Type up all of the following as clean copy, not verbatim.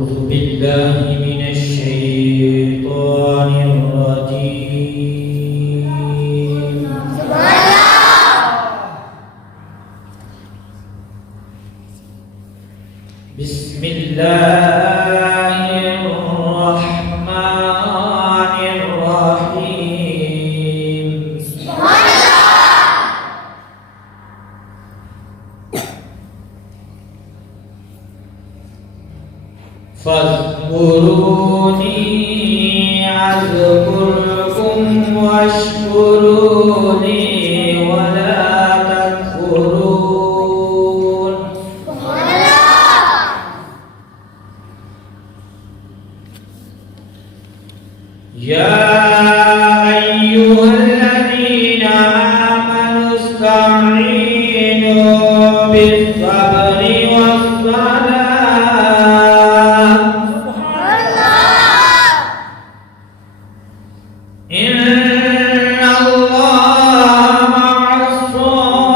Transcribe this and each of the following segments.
أعوذ بالله من الشيطان الرجيم. بسم الله الرحمن الرحيم. فاذكروني أذكركم واشكروا لي ولا تكفرون. يا أيها الذين آمنوا استعينوا بالصبر والصلاة إن الله مع الصابرين.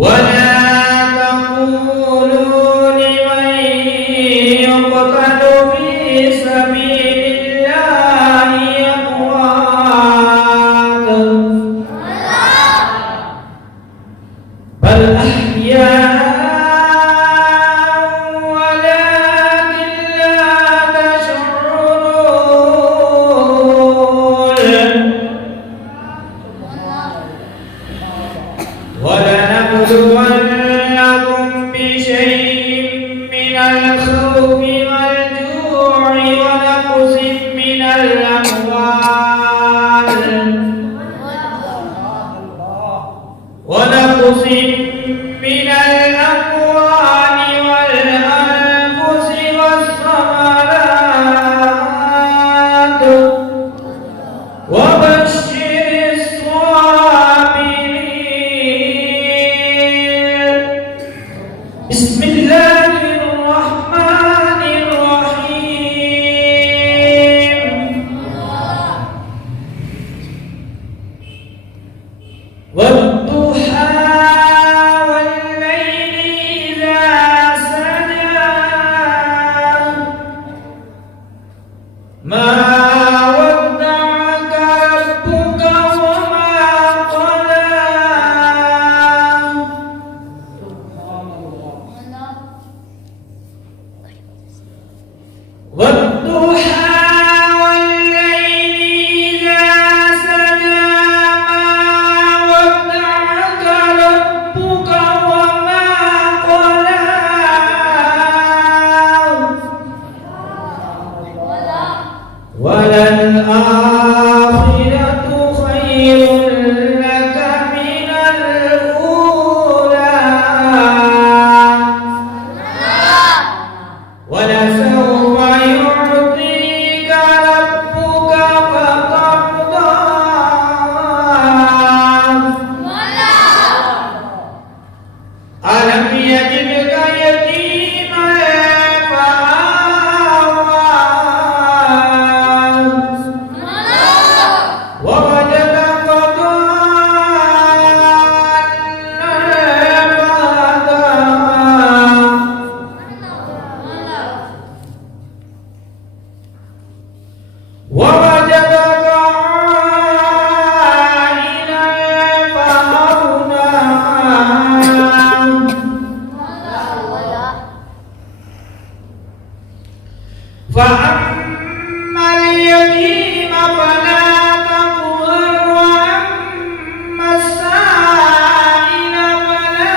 ولا تقولوا لمن يقتل في سبيل الله أموات بل أحياء ولكن لا تشعرون. ولنبلونكم بشيء من الخوف والجوع ونقص من الأموال والأنفس والثمرات وبشر الصابرين. بسم الله الرحمن الرحيم. والضحى والليل إذا سجى ما ودعك ربك وما قلى. والضحى والليل إذا سجى ما ودعك ربك وما قلى. وللآخرة خير لك من الأولى ولسوف يعطيك ربك فترضى. ألم يجدك يتيما فآوى ووجدك ضالا فهدى ووجدك عائلا فأغنى. فأما اليتيم فلا تقهر وأما السائل فلا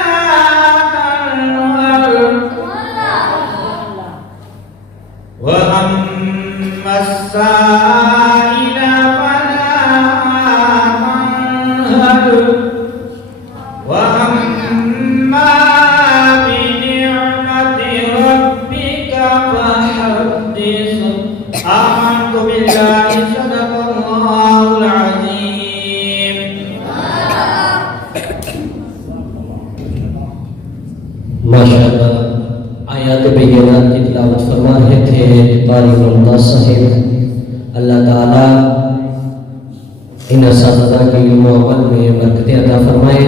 تنهر وأما السائل فلا تنهر وأما بنعمة ربك فحدث. آمنت بالله صدق الله العظيم. ماشاءاللہ آیات بینات کی تلاوت فرما رہے تھے قاری ممتاز صاحب. اللہ تعالیٰ ان اساتذہ کے علم و عمل میں برکتیں عطا فرمائے۔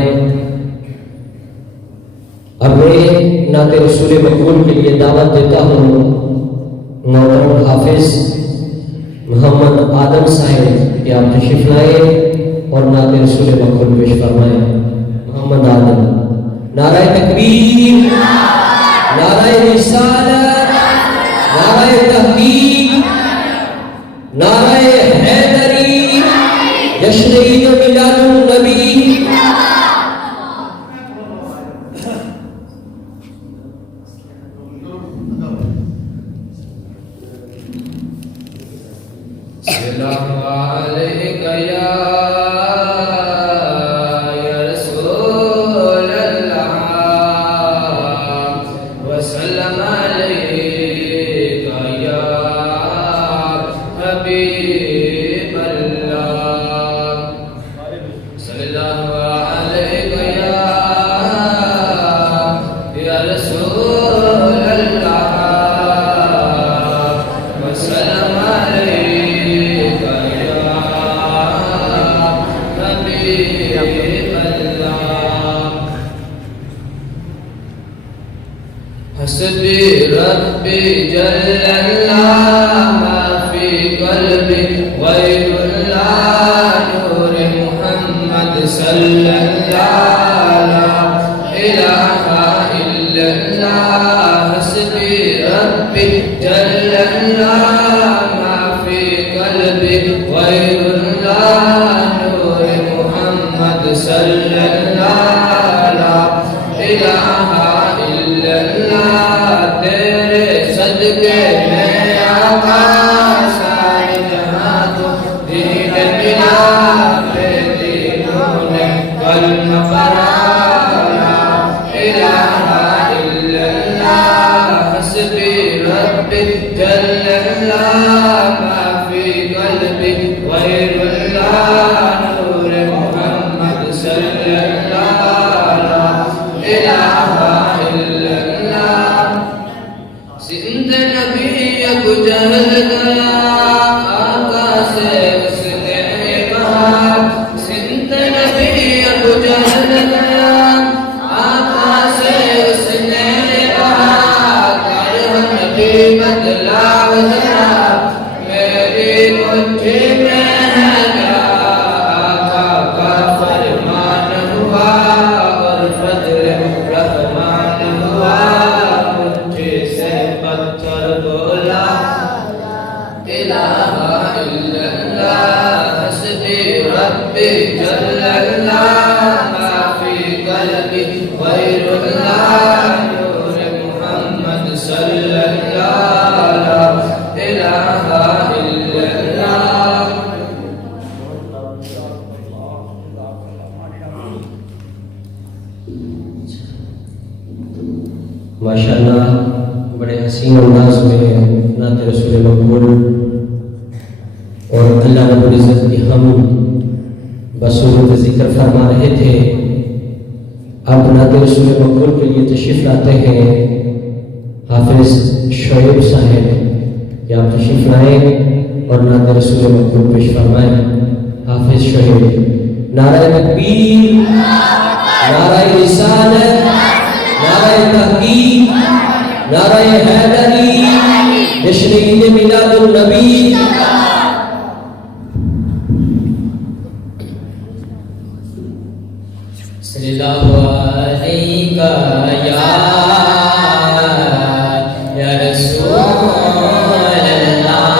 اب میں نعت رسول مقبول کے لیے دعوت دیتا ہوں محترم حافظ محمد آدم صاحب کہ آپ تشریف لائیں اور نعت رسول مقبول پیش فرمائیں۔ محمد آدم۔ نعرہ تکبیر، نعرہ رسالت، نعرہ تحقیق، نعرہ حیدری، جشن عید میلاد النبی۔ سلام علیک یا حسبي ربي جل الله ما في قلبي غير الله نور محمد صلى الله لا إله إلا الله حسبي ربي جل الله ما في قلبي غير الله نور محمد صلى الله لا إله إلا الله تیرے صدقے میں آقا سارے جہاں کو دین ملا پہ دینوں نے کلمہ پڑھا لا الہ الا اللہ حسبی ربی جل اللہ ما فی قلبی غیر اللہ نور محمد صلی اللہ لا الہ الا اللہ زند نبی ابو جہل گیا آقا سے اس نے کہا زند نبی ابو جہل گیا آقا سے اس نے کہا کر نبی بدلاو ذرا میری مٹھی میں ہے کیا آقا کا فرمان ہوا اور فضل رحمان ہوا مٹھی سے پتھر بولا الہ الا اللہ حسبی ربی جل اللہ ما فی قلبی غیر اللہ نور محمد صلی اللہ لا الہ الا اللہ ماشاءاللہ بڑے حسین انداز میں نعت رسول مقبول اور اللہ رب العزت کی ہم بصورت ذکر فرما رہے تھے۔ اب نعت رسول مقبول کے لیے تشریف لاتے ہیں حافظ شعیب صاحب کہ آپ تشریف لائیں اور نعت رسول مقبول پیش فرمائیں۔ حافظ شعیب۔ نعرہ تکبیر، نعرہ رسالت، نعرہ تحقیق، نعرہ حیدری، جشن عید میلاد النبی۔ صلی اللہ علیہ یا رسول اللہ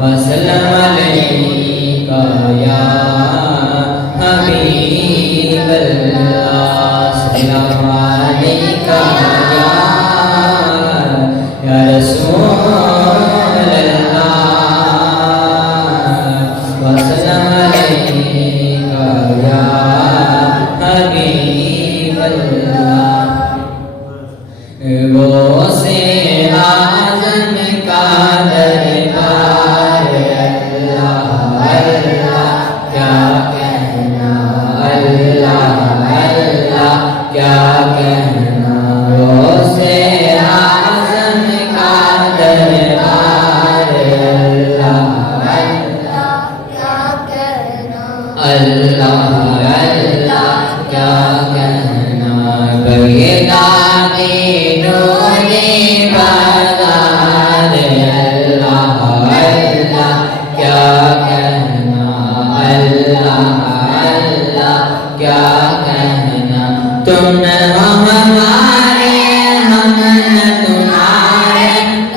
وسلم علیہ یا حبیب اللہ صلی اللہ علیہ یا رسول اللہ وسلم علیہ یا حبیب اللہ۔ غوث اعظم کا دربار اللہ اللہ کیا کہنا اللہ اللہ کیا کہنا غوث اعظم کا دربار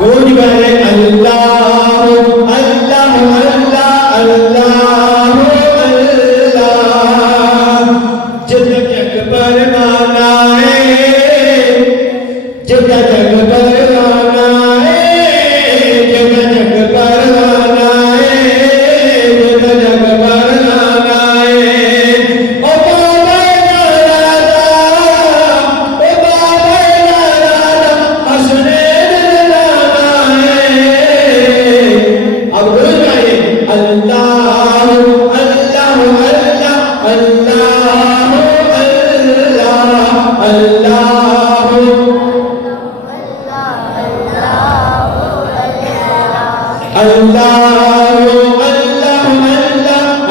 گونج گئے اللہ اللہ اللہ اللہ اللہ جب جگ پر گانا ہے جب جگ پر گانا ہے جب جگ پر گانا ہے جب جگ پر گانا ہے او بابا دادا او بابا دادا ہنسنے لگانا ہے اب بول گئے اللہ اللہ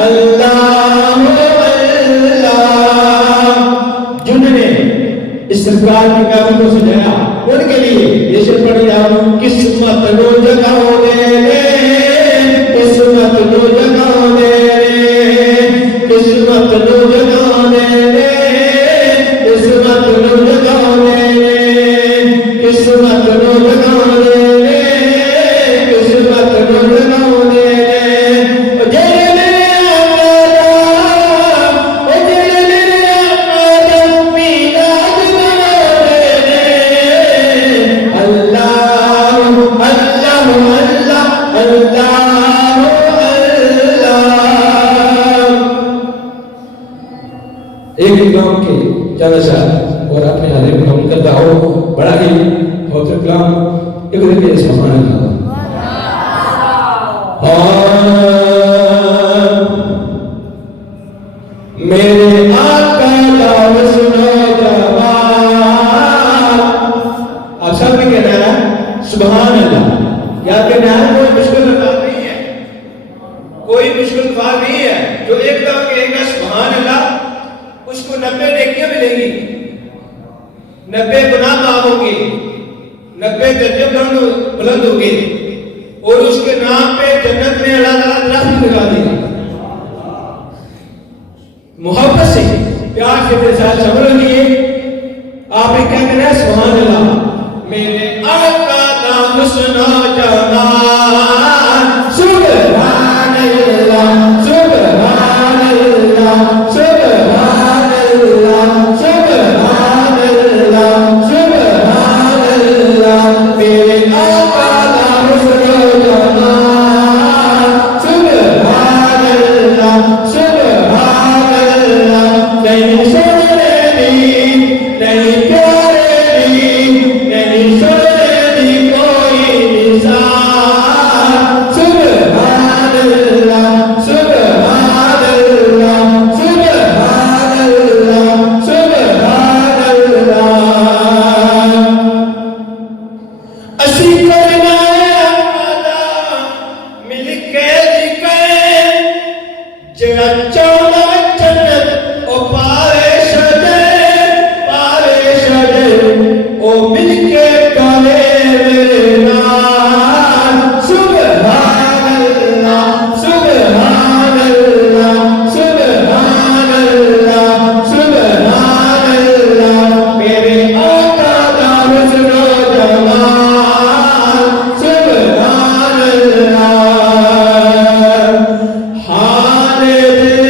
اللہ اللہ اللہ جنہوں نے اس سرکار کی قیامت کو سجایا ان کے لیے یہ شعر پڑھی رہا ہوں قسمت نو جگاؤ دے رے قسمت نو جگاؤ دے رے قسمت نو جگاؤ دے رے قسمت نو جگاؤ دے رے قسمت نو جگاؤ دے رے قسمت نو جگاؤ دے رے ایک امام کے چاندہ شاہ اور اپنے حاضر کو ہم کرتا ہو بڑا ہی بہت کلام ایک رکھے سبحان اللہ میرے آقا کا سنو جواب آپ سب نے کہنا ہے سبحان اللہ یاد کرنا ہے کوئی مشکل الفاظ نہیں ہے کوئی مشکل الفاظ نہیں ہے جو ایک دفعہ کہے گا سبحان اللہ اس کو 90 نیکیاں ملیں گی 90 گناہ معاف ہوں گے 90 درجے بلند ہوں گے اور اس کے نام پہ جنت میں اللہ تعالیٰ درخت لگا دے گا محبت سے پیار سے میرے ساتھ شامل ہوئیے آپ نے کیا کہنا ہے سبحان اللہ میرے آقا نام سنا جانا سبحان اللہ سبحان اللہ سبحان اللہ سبحان اللہ سبحان اللہ میرے آقا نام سنا جانا سبحان اللہ سبحان اللہ نہیں سننے دی نہیں پیارے دی نہیں سننے دی کوئی مثال سبحان اللہ سبحان اللہ سبحان اللہ سبحان اللہ اسی کلمہ آمدہ مل کے ذکر جگہ چولا جنت او پارے شجر او مل کے گلے میرے نام سبحان اللہ سبحان اللہ سبحان اللہ سبحان اللہ میرے آقا نام سنو جمال سبحان اللہ حال دل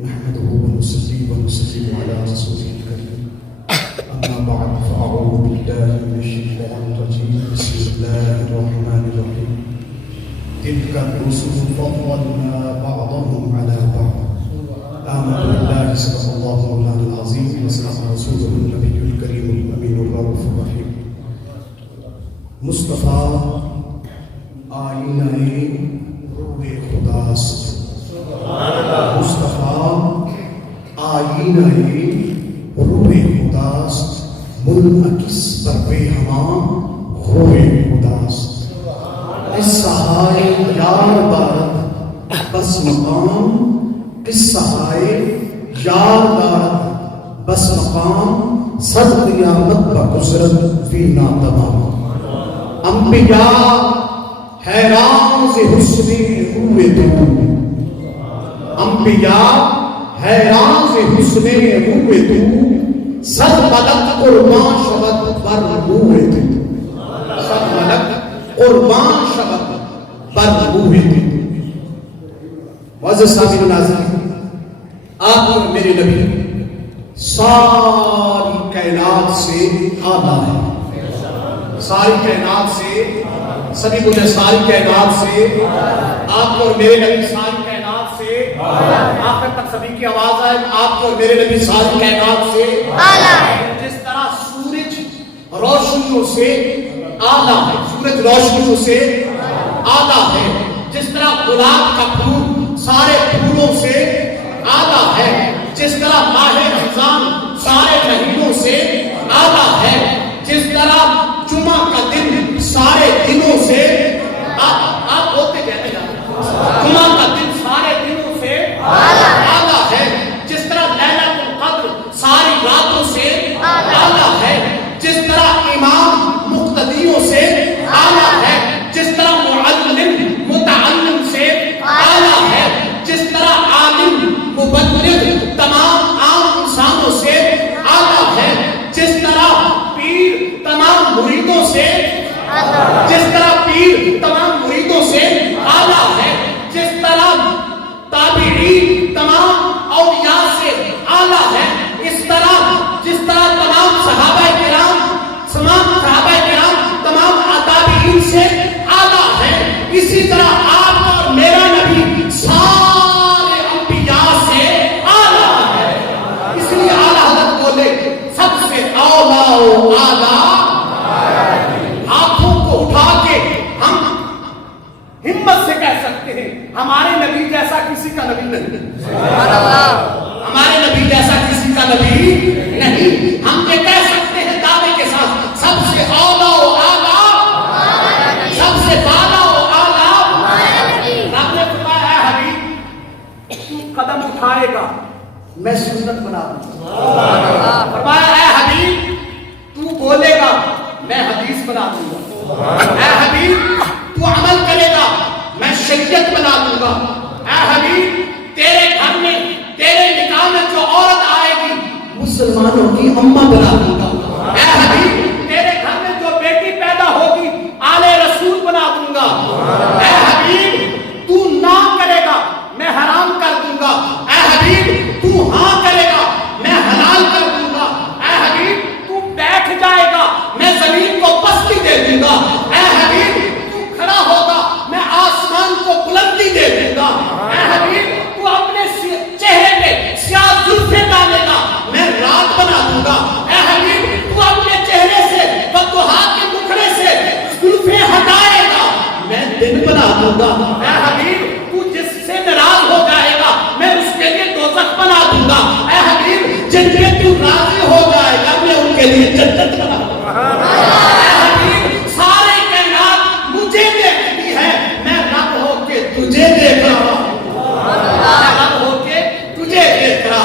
نحمده ونصلي ونسلم على رسوله الكريم. أما بعد فأعوذ بالله من الشيطان الرجيم. بسم الله الرحمن الرحيم. تلك الرسل فضلنا بعضهم على بعض. آمنت بالله صدق الله مولانا العظيم وصدق رسوله النبي الكريم الأمين الرؤوف الرحيم. مصطفیٰ آئینہ روح خداست. مصطفیٰ آئینہ روح خداست، منعکس بر بے ہماں روح خداست. قصہ ہائے یار دارد بس مقام، قصہ ہائے یار دارد بس مقام، صد قیامت بگزرد فینا تمام. انبیاء حیران سے حسن روح تو، انبیاء حیران سے حسن روح تو، صد ملک قربان شود بر روح تو، صد ملک قربان شود بر روح تو. معزز سامعین و ناظرین، آپ اور میرے نبی ساری کائنات سے اعلیٰ ہے. ساری کائنات سے، سبھی بولے ساری کائنات سے، آپ اور میرے نبی ساری کائنات سے، آخر تک سبھی کی آواز آئے، آپ اور میرے نبی ساری کائنات سے اعلیٰ ہے. جس طرح سورج روشنیوں سے اعلیٰ ہے، سورج روشنیوں سے اعلیٰ ہے، جس طرح گلاب کا پھول سارے پھولوں سے اعلیٰ ہے، جس طرح ماہ رمضان سارے مہینوں سے اعلیٰ ہے، جس طرح جمعہ کا دن سارے دنوں سے آپ ہوتے کہتے ہیں، جمعہ کا دن سارے دنوں سے اعلیٰ ہے، جس طرح لیلۃ القدر ساری راتوں سے اعلیٰ ہے، جس طرح امام مقتدیوں سے اعلیٰ ہے، جس طرح معلم متعلم سے اعلیٰ ہے، جس طرح عالم مبلغ تمام عام انسانوں سے اعلیٰ ہے، جس طرح پیر تمام مریدوں سے، جس طرح پیر تمام مریدوں سے اعلیٰ ہے، جس طرح تابعین تمام اولیاء سے اعلیٰ ہے، اس طرح جس طرح تمام صحابہ کرام تمام تابعین سے اعلیٰ ہے، اسی طرح آپ اور میرا نبی سارے انبیاء سے اعلیٰ ہے. اس لیے اعلیٰ حضرت بولے سب سے اولیٰ و اعلیٰ. ہاتھوں کو اٹھا کے ہم ہمت سے کہہ سکتے ہیں ہمارے نبی جیسا کسی کا نبی نہیں، ہمارے نبی جیسا کسی کا نبی نہیں. ہم یہ کہہ سکتے ہیں دعوے کے ساتھ سب سے اولیٰ و اعلیٰ، سب سے بالا و اعلیٰ. رب نے فرمایا اے حبیب تو قدم اٹھائے گا میں سنت بنا دوں گا. فرمایا اے حبیب تو بولے گا میں حدیث بنا دوں گا. اے حبیب تو عمل کرے گا میں شریعت بنا دوں گا. اے حبیب تیرے گھر میں تیرے نکاح میں جو عورت آئے گی مسلمانوں کی اماں بنا دوں گا. اے حبیب تیرے گھر میں جو بیٹی پیدا ہوگی آل رسول بنا دوں گا. اے حبیب تو نہ کرے گا میں حرام کر دوں گا. اے حبیب تو ہاں کرے گا میں حلال کر دوں گا. اے حبیب تو بیٹھ جائے گا میں زمین کو پستی دے دوں گا. اے حبیب تو کھڑا ہوگا میں آسمان کو بلندی دے دوں گا. اے حبیب تو اپنے چہرے پہ سیاہ زلفیں ڈالے گا میں رات بنا دوں گا. اے حبیب تو اپنے چہرے سے بدوہا کے مکھڑے سے زلفیں ہٹائے گا میں دن بنا دوں گا. اے حبیب تو جس سے ناراض ہو جائے گا میں اس کے لیے دوزخ بنا دوں گا. اے حبیب جن پہ تو راضی ہو جائے گا میں ان کے لیے جنت بنا دوں گا. اے حبیب سارے کائنات مجھے دیکھتی ہے میں رب ہو کے تجھے دیکھ رہا ہوں. میں رب ہو کے تجھے دیکھ رہا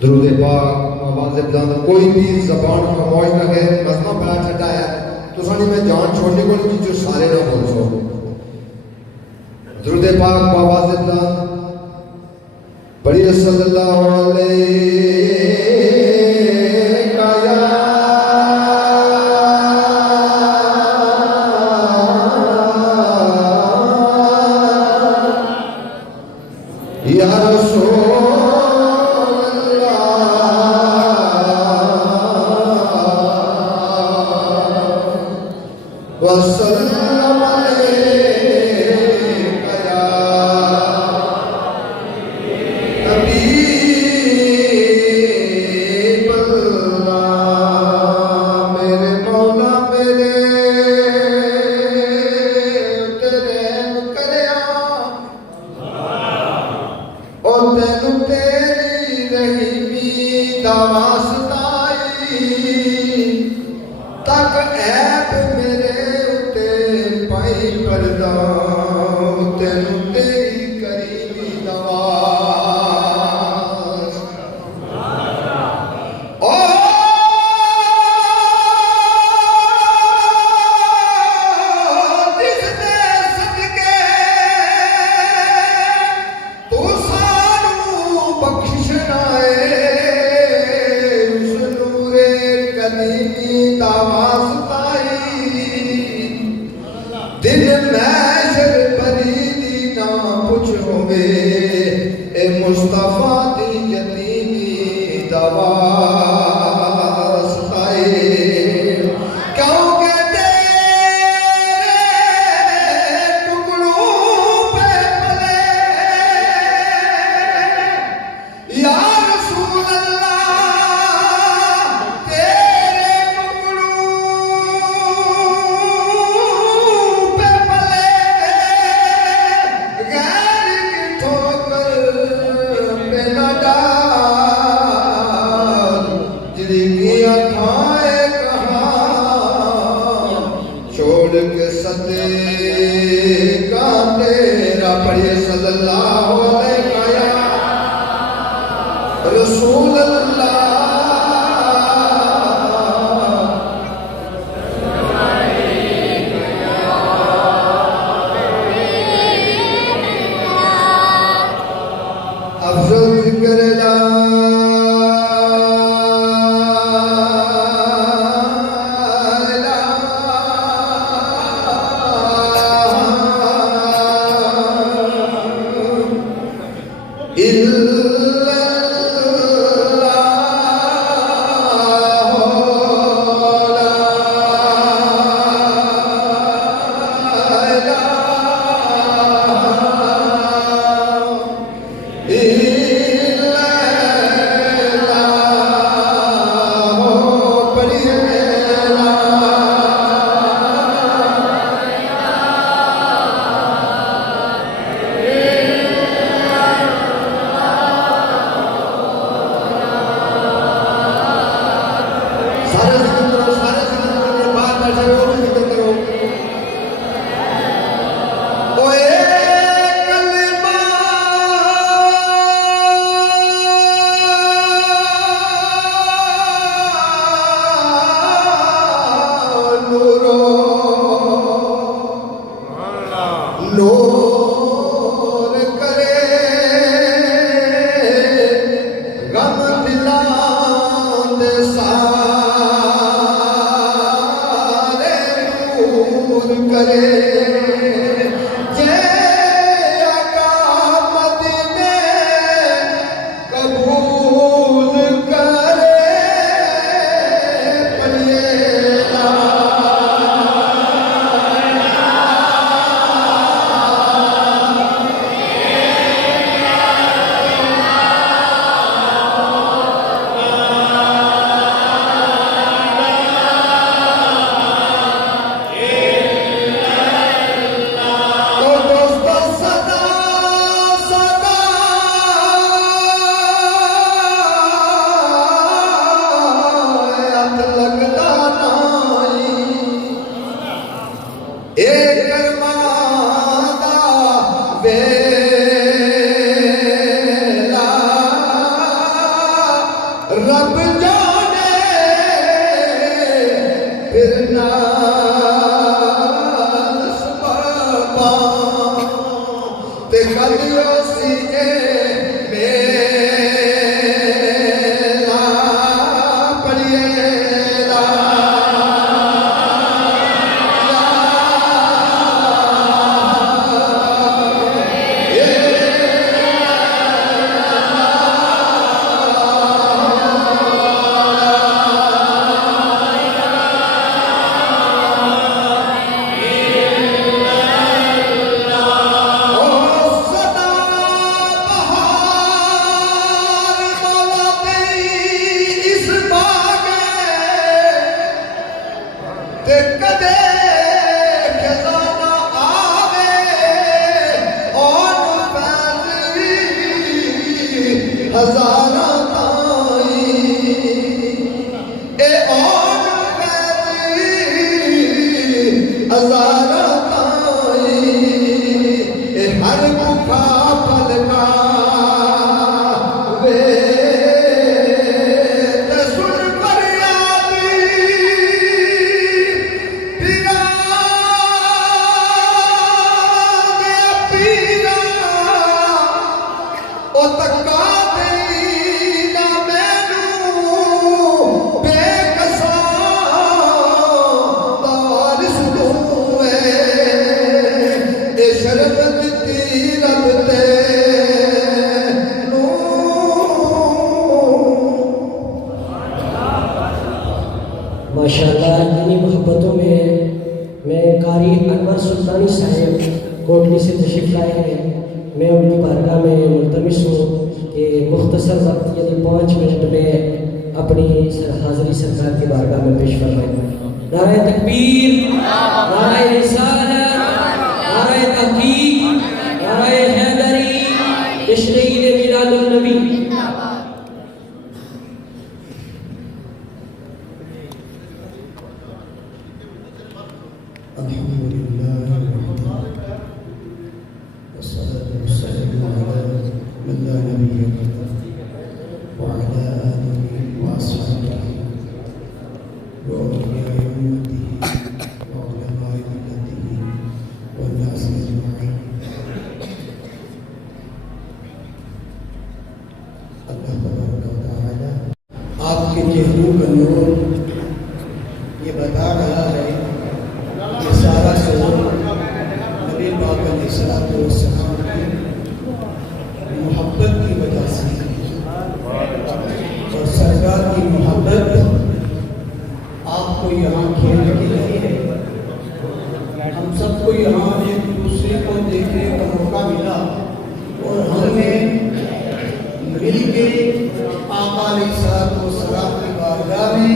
درود پاک آواز بلند کوئی بھی زبان خاموش نہ ہے، نظمہ بڑا چھٹا ہے تو سانی میں جان چھوڑنے کو نہیں جو سارے نہ بول سو۔ درود پاک آواز بلند پڑھیے صلی اللہ علیہ یا رسول وسلم علیک یا حبیب اللہ، میرے مولا میرے رحم کریا، اور تینو تیری رحیمی دا واسطہ تک عیب میرے پائی پردہ، تینوں تیری کریمی نواز، جس دے صدقے تو سانوں بخشنا ہے، اس نور کریمی واسطہ دل محشر پریدی نہ پوچھ ہوئے، اے مصطفیٰ دی یتیمی دوا ستائے، کیونکہ تیرے ٹکڑوں پہ پلے یا رسول اللہ، تیرے چھوڑ کے صدقہ تیرا پڑھیے صلی اللہ علیہ رسول اللہ، افضل ذکر لا نور کرے غم دلاں دے سارے دور کرے جے آقا مدینے قبول کرے پڑھیے پھر ناس بابا تے کلیو سیجے میلا پڑیے ماشاءاللہ اتنی محبتوں میں قاری انور سلطانی صاحب کوٹلی سے تشریف لائے ہیں. میں ان کی بارگاہ میں ملتمس ہوں کہ مختصر وقت یعنی 5 منٹ میں اپنی حاضری سرکار کی بارگاہ میں پیش فرمائیں. نعرہ تکبیر، نعرہ رسالت، نعرہ تحقیق، نعرہ حیدری، جشن عید میلاد النبی. آپ کے چہروں کا نور یہ بتا رہا ہے کہ سارا سلام نبی پاک علیہ الصلوۃ والسلام کی محبت کی وجہ سے، اور سرکار کی محبت آپ کو یہاں کھیلنے کی نہیں ہے. ہم سب کو یہاں ایک دوسرے کو دیکھنے کا موقع ملا اور ہم نے مل کے آقا علیہ الصلوۃ والسلام کی بارگاہ میں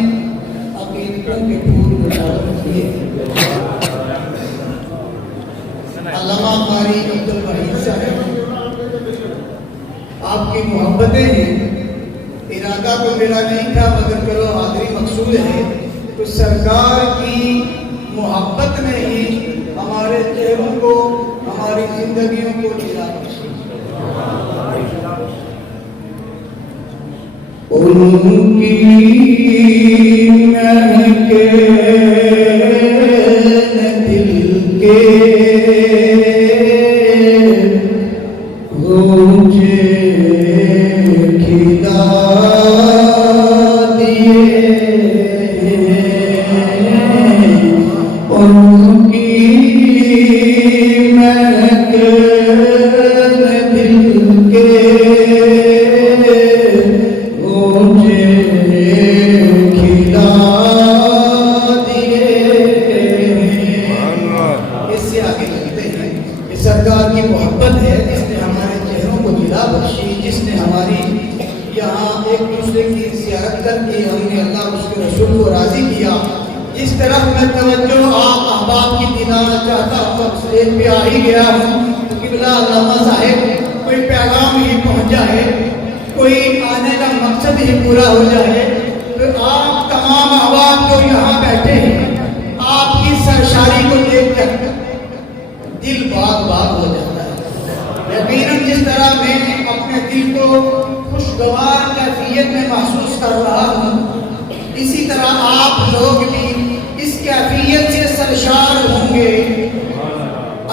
عقیدتوں کے پھول مشاعر کیے. علامہ قاری عبدالوحید صاحب، آپ کی محبتیں ہیں. ارادہ تو میرا نہیں تھا مگر چلو حاضری مقصود ہے. تو سرکار کی محبت نے ہی ہمارے چہروں کو، ہماری زندگیوں کو جلا بخشی. ان کی مہکے دل کے گونجے کھلا دیے. ان کی مہکے دل کے سرکار کی محبت ہے جس نے ہمارے چہروں کو جلا بخشی، جس نے ہماری یہاں ایک دوسرے کی زیارت کر کے ہم نے اللہ اس کے رسول کو راضی کیا. جس طرح میں توجہ آپ احباب کی دلانا چاہتا ہوں، اب اسٹیج پہ آ ہی گیا ہوں. قبلہ علامہ صاحب کوئی پیغام ہی پہنچ جائے، کوئی آنے کا مقصد ہی پورا ہو جائے تو آپ تمام احباب جو یہاں بیٹھے ہیں، آپ کی سرشاری کو دیکھ کر دل باغ باغ ہو جاتا ہے. یقیناً جس طرح میں اپنے دل کو خوشگوار کیفیت میں محسوس کر رہا ہوں، اسی طرح آپ لوگ بھی اس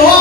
2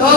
2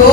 2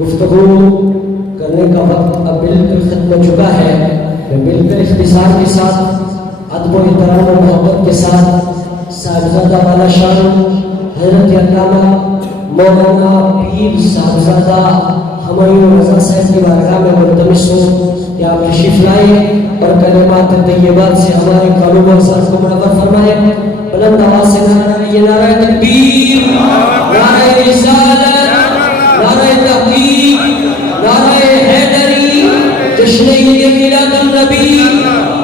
گفتگو کرنے کا وقت اب بالکل ختم ہو چکا ہے. میں بالکل اختصار کے ساتھ ادب و احترام و محبت کے ساتھ صاحبزادہ والا شان حضرت علامہ مولانا پیر صاحبزادہ ہمایوں رضا صاحب کی بارگاہ میں ملتمس ہوں کہ آپ تشریف لائیں اور کلمات طیبات سے ہمارے قلوب و ذات کو منور فرمائیں. بلند آواز سے نعرہ تکبیر، نعرہ رسالت، نعرہ تحقیق، نعرہ حیدری، جشن عید میلاد النبی،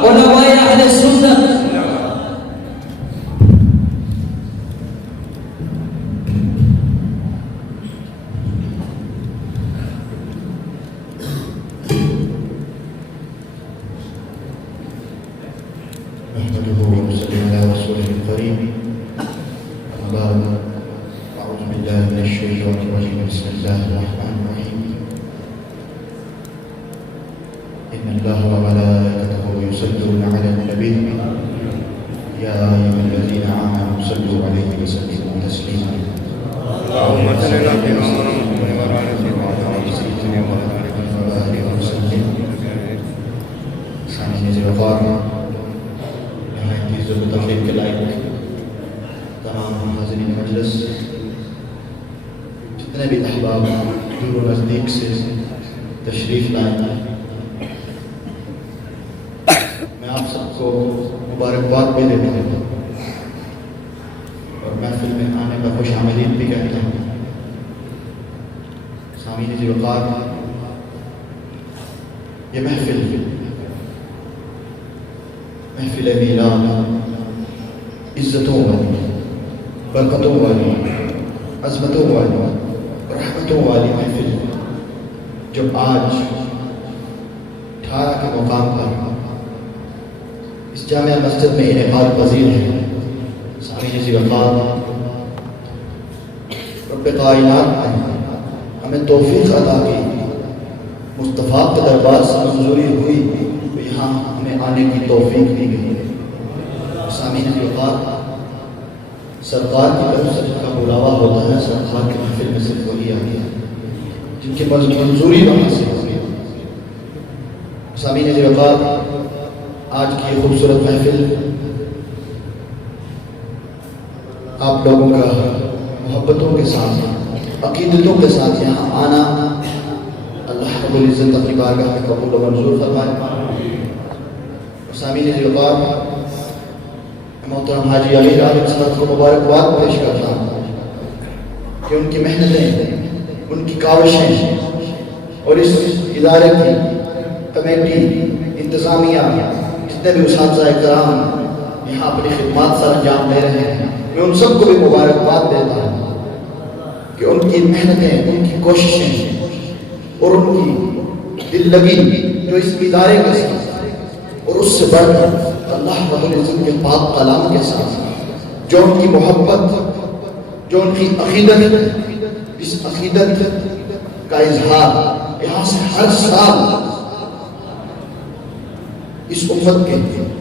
علماء اہل سنت. جتنے بھی احباب دور و نزدیک سے تشریف لائے، میں آپ سب کو مبارکباد بھی دیتا ہوں اور محفل میں آنے کا خوش آمدید بھی کہتا ہوں. سامعین ذی وقار، یہ محفل میلاد عزتوں والی، برکتوں والی، عظمتوں والی، رحمتوں والی محفل جو آج 18 کے مقام پر اس جامع مسجد میں انعقاد پذیر ہے. سامعین ذی وقار، رب کائنات نے ہمیں توفیق عطا کی، مصطفیٰ کے دربار سے منظوری ہوئی تو یہاں ہمیں آنے کی توفیق دی گئی. سامعین ذی وقار، سرکار کی طرف سے جن کا بلاوا ہوتا ہے، سرکار کی محفل میں صرف وہی آتی ہے جن کی منظوری وہاں سے ہوتی ہے. سامعین ذی وقار، آج کی یہ خوبصورت محفل آپ لوگوں کا محبتوں کے ساتھ، عقیدتوں کے ساتھ یہاں آنا اللہ رب العزت اپنی بارگاہ میں قبول و منظور فرمائے. سامعین ذی وقار، محترم حاجی امیر عالم صاحب کو مبارکباد پیش کرتا ہوں کہ ان کی محنتیں، ان کی کاوشیں اور اس ادارے کی کمیٹی، انتظامیہ، جتنے بھی اساتذہ کرام یہاں اپنی خدمات سر انجام دے رہے ہیں، میں ان سب کو بھی مبارکباد دیتا ہوں کہ ان کی محنتیں، ان کی کوششیں اور ان کی دل لگی جو اس ادارے کے ساتھ اور اس سے بڑھ کر اللہ رب العزت کے پاک کلام کے ساتھ جو ان کی محبت، جو ان کی عقیدت، اس عقیدت کا اظہار یہاں سے ہر سال اس امت کے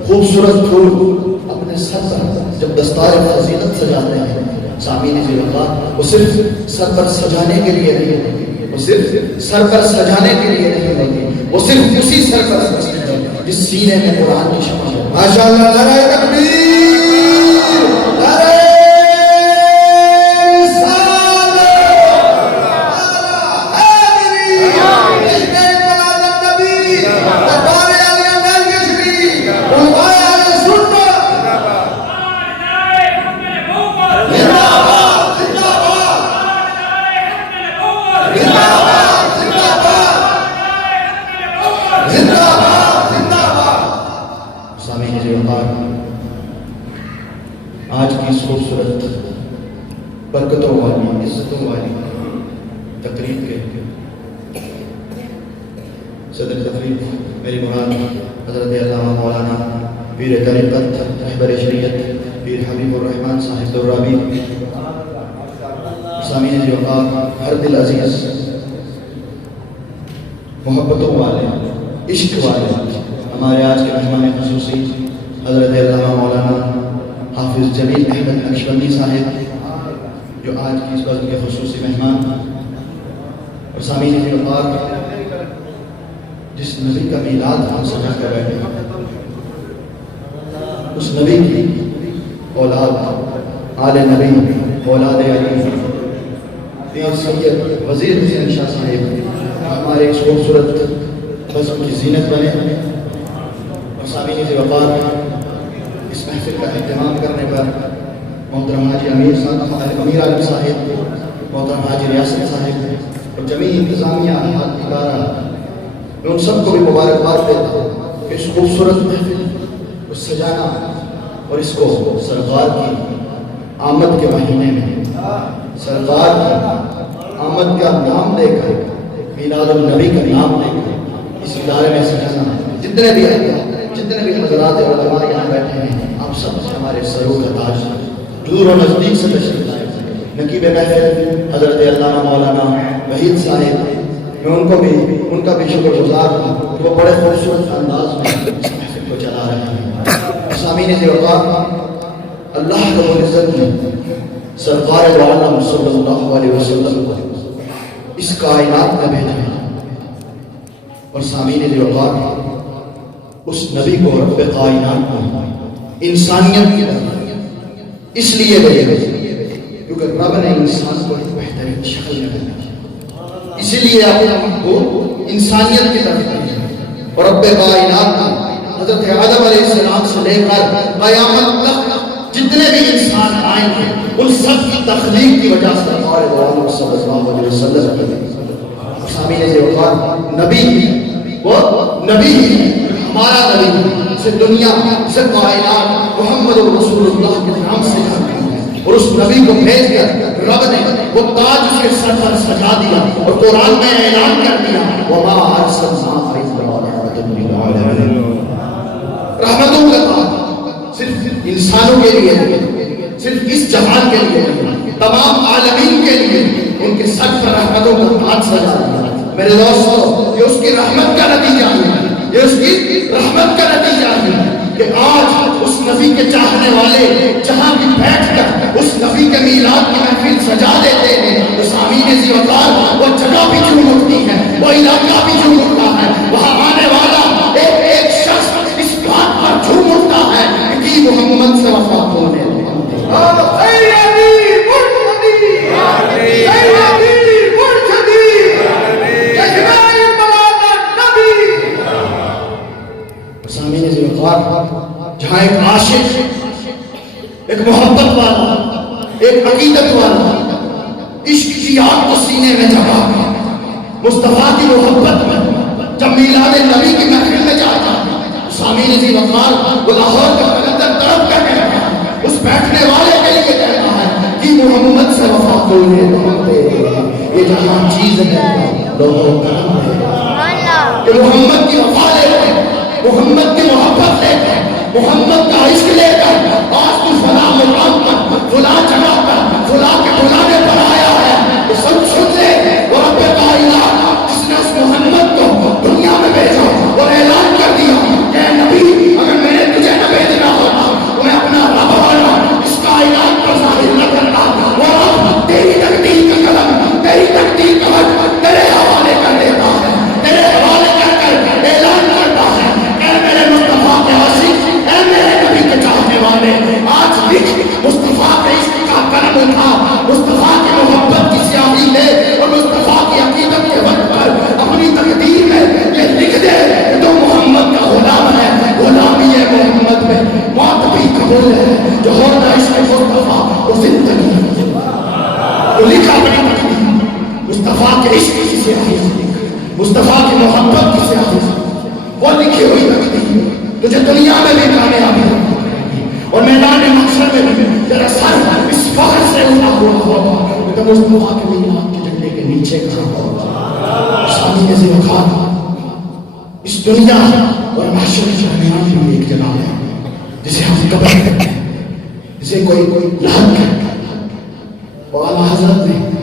خوبصورت پھول اپنے سر پر جب دستار فضیلت سجاتے ہیں. سامعین ذی وقار، وہ صرف سر پر سجانے کے لیے نہیں ہوتی، وہ صرف سر پر سجانے کے لیے نہیں ہوتی، وہ صرف اسی سر پر سجاتے ہیں جس سینے میں قرآن کی شمع ہے. ماشاءاللہ، نعرہ تکبیر، نعرہ رسالت، نعرہ حیدری، جشن میلاد النبی، دربار علی ننگشری، علماء اہل سنت. زندہ باد، زندہ باد، زندہ باد، زندہ باد، زندہ باد، زندہ باد. سامعین ذی وقار، آج کی اس خوبصورت برکتوں والی، عزتوں والی تقریب کے صدر تقریب میری مراد حضرت علامہ مولانا پیر طریقت، رہبر شریعت پیر حبیب الرحمن صاحب درابی. سامعین ذی وقار، ہر دل عزیز، محبتوں والے، عشق والے ہمارے آج کے مہمان خصوصی حضرت علامہ مولانا حافظ حافظ جلیل احمد نقشبندی صاحب جو آج کی اس وقت کے خصوصی مہمان، اور سامعین پاک جس نبی کا میلاد ہم سمجھ کر بیٹھے ہیں، اس نبی کی اولاد آل نبی اولاد علی اور سید وزیر حسین شاہ صاحب ہمارے اس خوبصورت بزم کی زینت بنے، اور سامعین سے وقار اس محفل کا اہتمام کرنے پر محترم حاجی امیر عالم صاحب، محترم حاجی ریاست صاحب اور جمیع انتظامیہ ادارہ، میں ان سب کو بھی مبارکباد دیتا ہوں کہ اس خوبصورت محفل کو سجانا اور اس کو سرکار کی آمد کے مہینے میں سرکار کی آمد کا نام لے کر، میلاد النبی کا نام لے کر اس ادارے میں سجانا، جتنے بھی حضرات علماء یہاں بیٹھے ہیں، آپ سب ہمارے سروں کا تاج، دور و نزدیک سے تشریف لائے، نقیب محفل حضرت علامہ مولانا وحید صاحب، میں ان کا بھی شکر گزار ہوں، وہ بڑے خوبصورت انداز میں اس محفل کو چلا رہے ہیں۔ سامعین وقار، اللہ رب العزت نے سرکار دو عالم صلی اللہ علیہ وسلم کو اس کائنات میں بھیجا ہے، اور سامعین وقار اس نبی کو رب کائنات کو انسانیت کی طرف اس لیے بھیجا کیونکہ رب نے انسان کو ایک بہترین شکل میں بھیجا، اسی لیے اپنے محبوب انسانیت کی طرف بھیجا، اور رب کائنات نے حضرت آدم علیہ السلام سے لے کر قیامت تک جتنے بھی انسان آئیں گے ان سب کی تخلیق کی وجہ سے ہمارے دعا صلی اللہ علیہ وسلم کی سامعین سے وقار نبی، وہ نبی ہمارا نبی سے دنیا سے کائنات محمد رسول اللہ کے نام سے جاتے ہیں، اور اس نبی کو بھیج کر رب نے وہ تاج اس کے سر پر سجا دیا، اور قرآن میں اعلان کر دیا وما ارسلناک الا رحمۃ للعالمین، رحمتوں کا تاج صرف انسانوں کے لیے نہیں، صرف اس جہان کے لیے نہیں، تمام عالمین کے لیے ان کے سر پر رحمتوں کا تاج سجا دیا۔ میرے دوستو، یہ اس کی رحمت کا نتیجہ ہے، یہ اس کی رحمت کا نتیجہ ہے کہ آج اس نبی کے چاہنے والے جہاں بھی بیٹھ کر اس نبی کے میلاد کی محفل سجا دیتے ہیں، تو سامعین ذی وقار وہ جگہ بھی جھوم اٹھتی ہے، وہ علاقہ بھی جھوم اٹھتا ہے، وہاں آنے والا ایک شخص اس بات پر جھوم اٹھتا ہے کہ محمد سے وفا ہونے سامعین ذی وقار، جہاں ایک عاشق، ایک محبت والا، ایک عقیدت والا عشق کی آگ کو سینے میں جگا مصطفیٰ کی محبت میں جب میلاد نبی کی محفل میں جاتا، سامعین ذی وقار وہ لاہور کا قلندر تڑپ کر کہتا ہے، اس بیٹھنے والے کے لیے کہتا ہے کہ محمد سے وفا ہونے یہ جہاں چیز ہے لوگوں کا کہ محمد کی وفا لے کر، محمد کی محبت لے کر، محمد کا عشق لے کر آج تو فلاں مقام پر، فلاں جگہ پر، فلاں کے بلانے پر آیا ہے، تو سب سن لے وہ رب کائنات جس نے اس محمد کو دنیا میں بھیجا اور اعلان کر دیا کہ اے نبی، اگر میں نے تجھے نہ بھیجنا ہوتا تو میں اپنا رب والا اس کائنات پر ظاہر نہ کرتا، وہ رب تیری تقدیر کا قلم، تیری تقدیر کا حق تیرے حوالے کر دیتا ہے، تیرے حوالے کر کر اعلان کرتا ہے، اے میرے مصطفیٰ کے عاشق، اے میرے نبی کے چاہنے والے، آج لکھ مصطفیٰ کے عشق کا قلم اٹھا، مصطفیٰ کی محبت کی سیاہی لے اور مصطفیٰ کی عقیدت کے وقت پر اپنی تقدیر میں یہ لکھ دے کہ تو محمد کا غلام ہے، غلامی ہے محمد میں موت بھی قبول ہے، جو ہونا عشق مصطفیٰ وہ زندگی ہے، تو لکھا اپنی تقدیر مصطفیٰ کے عشق کی سیاہی، مصطفیٰ کی محبت کی سیاہی، وہ لکھی ہوئی تقدیر تجھے دنیا میں بھی کامیابی اور میدان محشر میں بھی تیرا سر اس فخر سے اٹھا ہوا ہوگا کہ مصطفیٰ کے میلاد کے جھنڈے کے نیچے کھڑا ہوگا۔ سامعین ذی وقار، اس دنیا اور محشر کے درمیان بھی ایک جگہ ہے جسے ہم قبر کہتے ہیں، جسے کوئی لحد کہتا ہے، اور اعلیٰ حضرت نے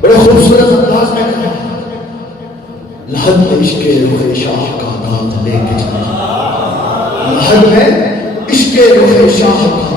بڑے خوبصورت انداز میں کہا لحد میں عشق روح شاہ کا دانت لے کے چلا، لحد میں عشق روح شاہ کا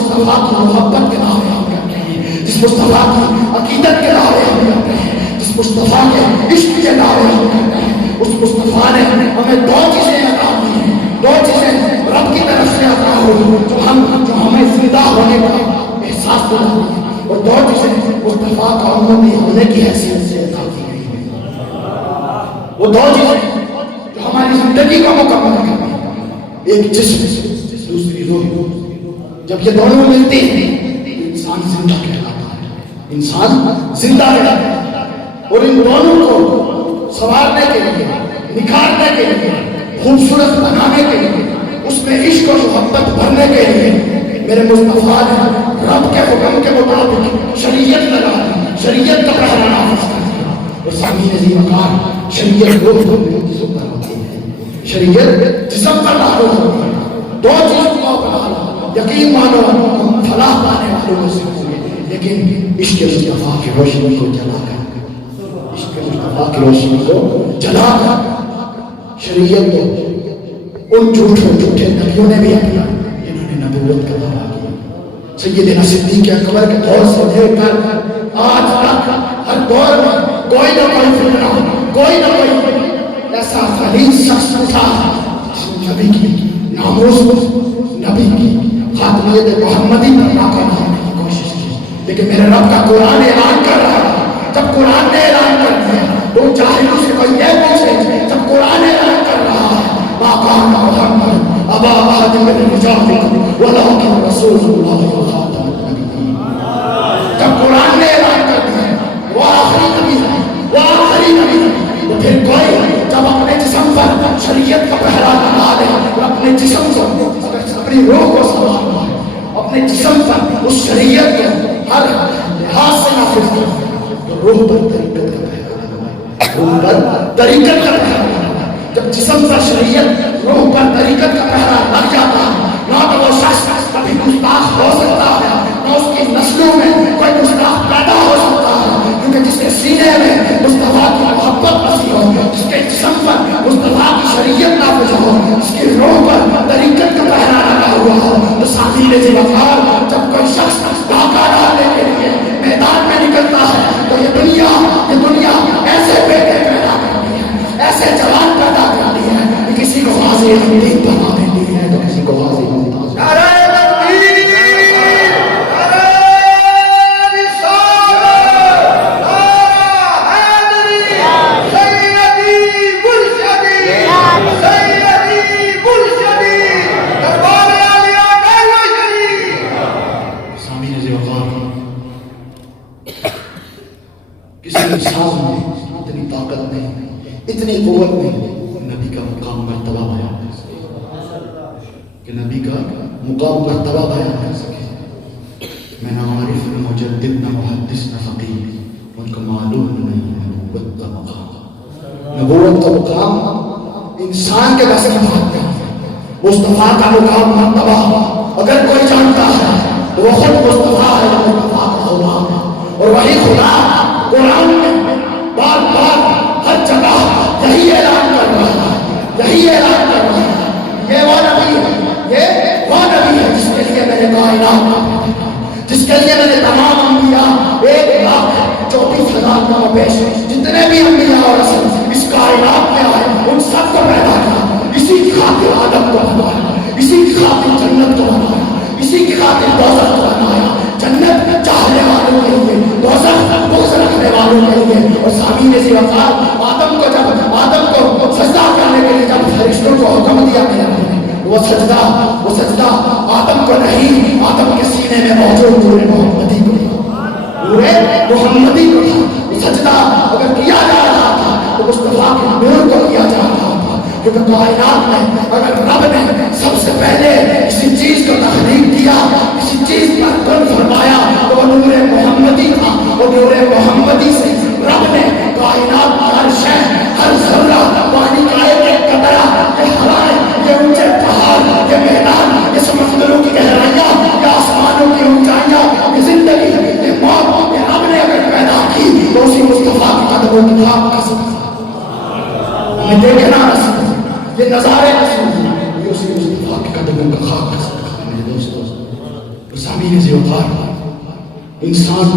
مصطفیٰ کی محبت کے دعوے ہم کرتے ہیں، جس مصطفیٰ کی عقیدت کے دعوے ہم کرتے ہیں، جس مصطفیٰ کے عشق کے دعوے ہم کرتے ہیں، اس مصطفیٰ نے ہمیں دو چیزیں عطا کی ہیں، دو چیزیں رب کی طرف سے عطا ہوئی جو ہمیں زندہ ہونے کا احساس دلاتی ہیں، اور دو چیزیں مصطفیٰ کا امتی ہونے کی حیثیت سے عطا کی گئی ہیں۔ وہ دو چیزیں جو ہماری زندگی کو مکمل کرتی ہیں، ایک جسم، دوسری روح۔ جب یہ دونوں ملتے ہیں انسان زندہ کہلاتا ہے، انسان زندہ کہلاتا ہے۔ اور ان دونوں کو سنوارنے کے لیے، نکھارنے کے لیے، خوبصورت بنانے کے لیے، اس میں عشق و محبت بھرنے کے لیے میرے مصطفیٰ نے رب کے حکم کے مطابق شریعت لگا دی، شریعت کا پہرا نافذ کر دیا۔ اور سامعین عزیز وقار، شریعت روح کو جسم پر ہوتی ہے، شریعت جسم پر لاگو ہوتی ہے۔ دو چیزوں کو اپنا لو، یقین مانو ہم فلاح پانے والوں میں سے ہوں گے، لیکن عشق مصطفیٰ کی روشنی کو جلا کر، عشق مصطفیٰ کی روشنی کو جلا کر شریعت کو ان جھوٹے نبیوں نے بھی اپنا، جنہوں نے نبوت کا دعویٰ کیا۔ سیدنا صدیق اکبر کے دور سے لے کر آج تک ہر دور میں کوئی نہ کوئی فتنہ، کوئی نہ کوئی ایسا خلیص شخص اٹھا جس نے نبی کی ناموس، نبی کی خاتمیت محمدی پر ناکام ہونے کی کوشش کی، لیکن میرے رب کا قرآن اعلان کر رہا ہے۔ جب قرآن نے اعلان کر دیا تو جاہلوں سے کوئی یہ پوچھے، جب قرآن اعلان کر رہا ہے ما کان محمد ابا احد من رجالکم ولکن رسول اللہ وخاتم النبیین۔ جب قرآن نے اعلان کر دیا وہ آخری نبی ہے، وہ آخری نبی ہے، تو پھر کوئی جب اپنے جسم پر شریعت کا پہرا لگا دے اور اپنے جسم کو، اپنی روح کو سنبھالنا ہے، اپنے جسم پر اس شریعت کو ہر لحاظ سے نافذ کرنا ہے، تو روح پر طریقت کا پہرا لگا ہے، روح پر طریقت کا پہرا لگا ہے۔ جب جسم پر شریعت، روح پر طریقت کا پہرا لگ جاتا ہے، نہ تو وہ شخص کبھی گستاخ ہو سکتا ہے، نہ اس کی نسلوں میں کوئی گستاخ پیدا ہو سکتا ہے، کیونکہ جس کے سینے میں مصطفیٰ کی محبت بسی ہو، جس کے جسم پر مصطفیٰ کی شریعت نافذ ہو، جس کی روح پر طریقت کا پہرا لگا ہوا ہو، تو سامعین عزیز وقار، جب کوئی شخص ڈاکہ ڈالنے کے لیے میدان میں نکلتا ہے تو یہ دنیا ایسے بیٹے پیدا کرتی ہے، ایسے جوان پیدا کرتی ہے کہ کسی کو غازی حمید بنا دیتی ہے تو کسی کو غازی ممتاز۔ نعرہ تکبیر، نعرہ رسالت، نعرہ حیدری، سیدی مرشدی، سیدی مرشدی، دربار عالیہ کعبہ شریف۔ سامعین عزیز وقار، کسی انسان میں اتنی طاقت نہیں، اتنی قوت نہیں نبی کا مقام مرتبہ بیان کر سکے، کہ نبی کا مقام مرتبہ بیان کر سکے۔ میں نہ عارف، نہ مجدد، نہ محدث، نہ فقیہ، ان کو معلوم نہیں ہے نبوت کا مقام۔ نبوت کا مقام انسان کے بس کی بات نہیں ہے۔ مصطفیٰ کا مقام مرتبہ اگر کوئی جانتا ہے تو وہ خود مصطفیٰ ہے، مصطفیٰ کا غلام ہے، اور وہی خدا قرآن میں بار بار ہر جگہ یہی اعلان کر رہا ہے، یہی اعلان کر رہا ہے، یہ وہ نبی ہے، یہ وہ نبی ہے جس کے لیے میں نے کائنات، جس کے لیے میں نے تمام انبیاء 1,34,000 نام پیش، جتنے بھی انبیاء اور رسول اس کائنات میں آئے ان سب کو پیدا کیا، اسی کی خاطر آدم کو بنایا، اسی کی خاطر جنت کو بنایا، اسی کی خاطر دوزخ کو بنایا۔ جنت چاہنے والوں کے لیے، دوزخ بغض رکھنے والوں کے لیے۔ اور سامعین عزیز وقار، آدم کو سجدہ کرنے کے لیے جب فرشتوں کو حکم دیا گیا وہ سجدہ آدم کو نہیں، آدم کے سینے میں موجود نور محمدی کو تھا، نور محمدی کو تھا۔ وہ سجدہ اگر کیا جا رہا تھا تو مصطفیٰ کے نور کو کیا جا رہا تھا، کیونکہ کائنات میں اگر رب نے سب سے پہلے کسی چیز کو تخلیق کیا، کسی چیز پر کن فرمایا تو وہ نور محمدی تھا۔ اور نور محمدی سے رب نے کائنات کی ہر شے، ہر ذرہ، پانی کا ایک ایک قطرہ، یہ ہوائیں، یہ اونچے پہاڑ، یہ میدان، یہ سمندروں کی گہرائیاں، یہ آسمانوں کی اونچائیاں، یہ زندگی، یہ موت، یہ رب نے اگر پیدا کی تو اسی مصطفیٰ کی قدموں کی خاک کا سبب ہمیں دیکھنا نصیب، یہ نظارے نصیب، یہ اسی مصطفیٰ کی قدموں کا خاک کا سبب۔ میرے دوستو انسان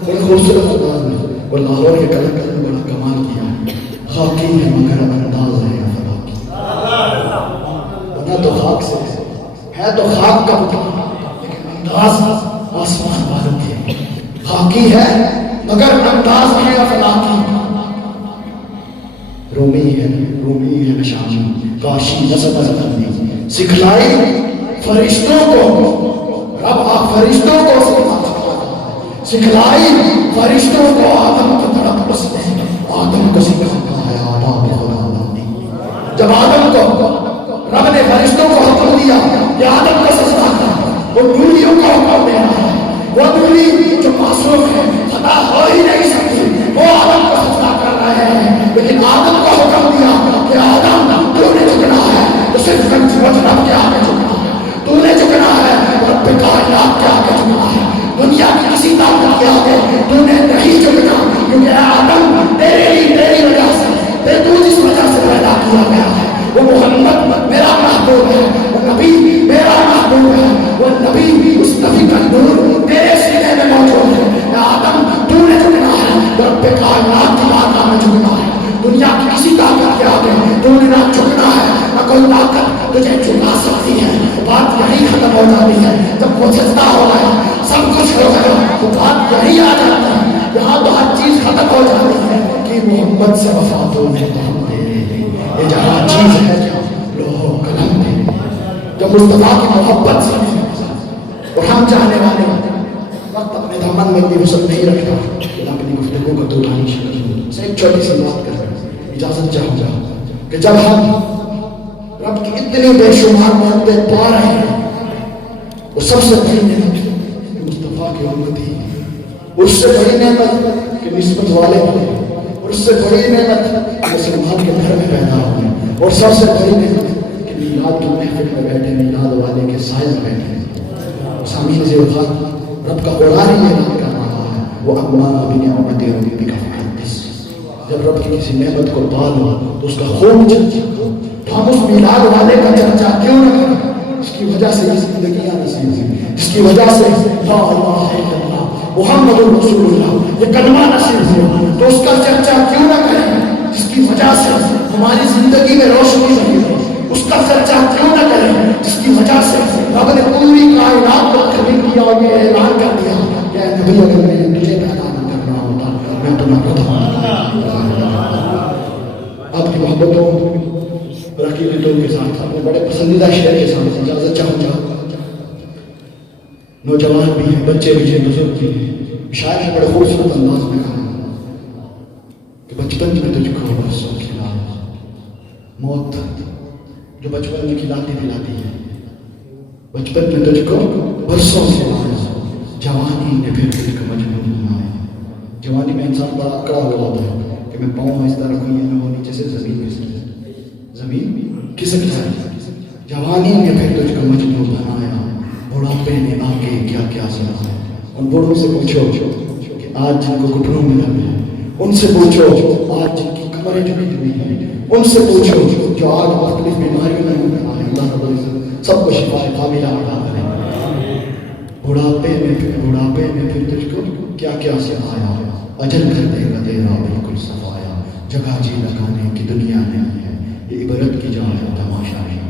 بڑے خوبصورت انداز میں اور لاہور کے کلکتر نے بڑا کمال کیا. خاکی ہے مگر انداز ہے افلاکی. بنا تو خاک سے ہے تو خاک کا پتلا لیکن انداز آسمان والوں کی. خاکی ہے مگر انداز ہے افلاکی. رومی ہے نشانی کاشی نسب ازلی سکھلائی فرشتوں کو رب آپ فرشتوں کو سکھلائی فرشتوں کو آدم کی طرف اس نے آدم کو سکھاتا ہے آداب خدا. جب آدم کو رب نے فرشتوں کو حکم دیا کہ آدم کو سجدہ کر وہ ڈولیوں کو حکم دے رہا ہے. وہ ڈولی جو معصوم ہے خطا ہو ہی نہیں سکتی وہ آدم کو سجدہ کر رہے ہیں لیکن آدم کو حکم دیا کہ آدم تو نے جھکنا ہے تو صرف رب کے آگے جھکنا ہے. تو نے جھکنا ہے رب کائنات کے آگے جھکنا ہے. دنیا کی کسی طاقت کے آگے تو نے نہیں جھکنا کیونکہ اے آدم تیری وجہ سے تو جس وجہ سے پیدا کیا گیا ہے وہ محمد میرا محبوب ہے. وہ نبی میرا محبوب ہے. وہ نبی اس نبی کا نور تیرے سینے میں موجود ہے. اے آدم تو نے جھکنا ہے رب کائنات کی بارگاہ میں جھکنا ہے. دنیا کی کسی طاقت کے آگے تو نے نہ جھکنا ہے نہ کوئی طاقت تجھے جھکا سکتی ہے. بات یہی ختم ہو جاتی ہے جب وہ سجدہ ہو گیا سب کچھ ہو گیا تو بات یہی آ جاتی ہے. یہاں تو ہر چیز ختم ہو جاتی ہے کہ محمد سے وفا تو میں ہم تیرے یہ جہاں چیز ہے لوہ قلم دے جب مصطفیٰ کی محبت سے اور ہم چاہنے والے وقت اپنے دامن میں اتنی وسعت نہیں رکھتا کہ اپنی گفتگو کو دورانی شروع سے ایک چھوٹی سی بات کر اجازت چاہوں گا کہ جب ہم رب کی اتنی بے شمار محبت پا رہے ہیں وہ سب سے بڑی نعمت مصطفیٰ کی امتی اس سے بڑی نعمت کہ نسبت والے ہوئے اور اس سے بڑی نعمت کہ مسلمان کے گھر میں پیدا ہوئے اور سب سے بڑی نعمت کہ میلاد کی محفل میں بیٹھے میلاد والے کے سائے میں بیٹھے. سامعین سے وفات رب کا قرآن ہی اعلان کر رہا ہے وہ اما بنعمت ربک فحدث. جب رب کی کسی نعمت کو پالو تو اس کا خوب چرچا تو ہم اس میلاد والے کا چرچا کیوں نہ کریں جس کی وجہ سے یہ زندگیاں نصیب ہوئی جس کی وجہ سے لا الہ الا اللہ محمد رسول اللہ یہ کلمہ نصیب ہوا تو اس کا چرچا کیوں نہ کریں جس کی وجہ سے ہماری زندگی میں روشنی ہوئی. اس کا چرچا کیوں نہ کریں جس کی وجہ سے رب نے پوری کائنات کو تخلیق کیا اور یہ اعلان کر دیا کہ اے نبی اگر میں تجھے پیدا نہ کرنا ہوتا میں تو نہ ہوتا. آپ کی محبتوں اور عقیدتوں کے ساتھ اپنے بڑے پسندیدہ شعر کے ساتھ اجازت چاہوں گا. نوجوان بھی ہیں بچے بھی ہیں بزرگ بھی ہیں. شاعر نے بڑے خوبصورت انداز میں کہا کہ بچپن میں تجھ کو برسوں کھلایا موت جو بچپن میں کھلاتی پلاتی ہے بچپن میں تجھ کو برسوں کھلایا جوانی نے پھر تجھ کو مجنون بنایا. جوانی میں انسان بڑا اکڑا ہو جاتا ہے کہ میں پاؤں اس طرح رکھوں یا میں نیچے سے زمین کسک جائے. جوانی نے پھر تجھ کو مجنون بنایا بڑھاپے نے آ کے کیا کیا سنا. ان بوڑھوں سے پوچھو کہ آج جن کو گھٹنوں میں لگ ہے ان سے پوچھو آج جن کی کمریں جھکی ہوئی ہیں ان سے پوچھو جو آج مختلف بیماریوں میں مبتلا ہے اللہ رب العزت سب کو شفا کاملہ عطا کرے. بڑھاپے میں پھر تجھ کو کیا کیا سکھایا اجل کر دے گا تیرا بالکل صفایا. جگہ جی لگانے کی دنیا نہیں ہے یہ عبرت کی جا ہے تماشا نہیں.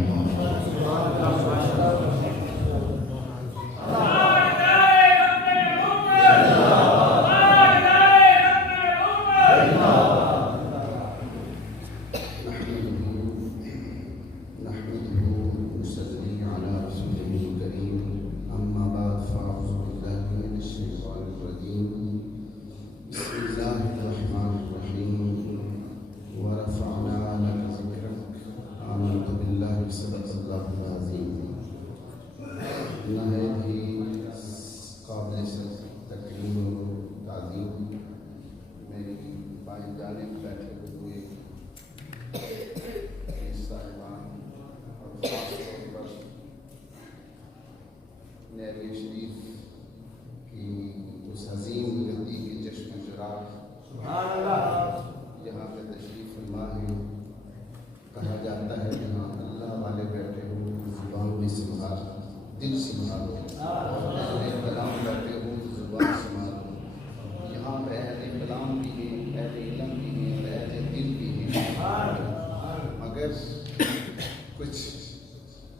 دل سے بنا لو کلام بیٹھے ہوں زبان سے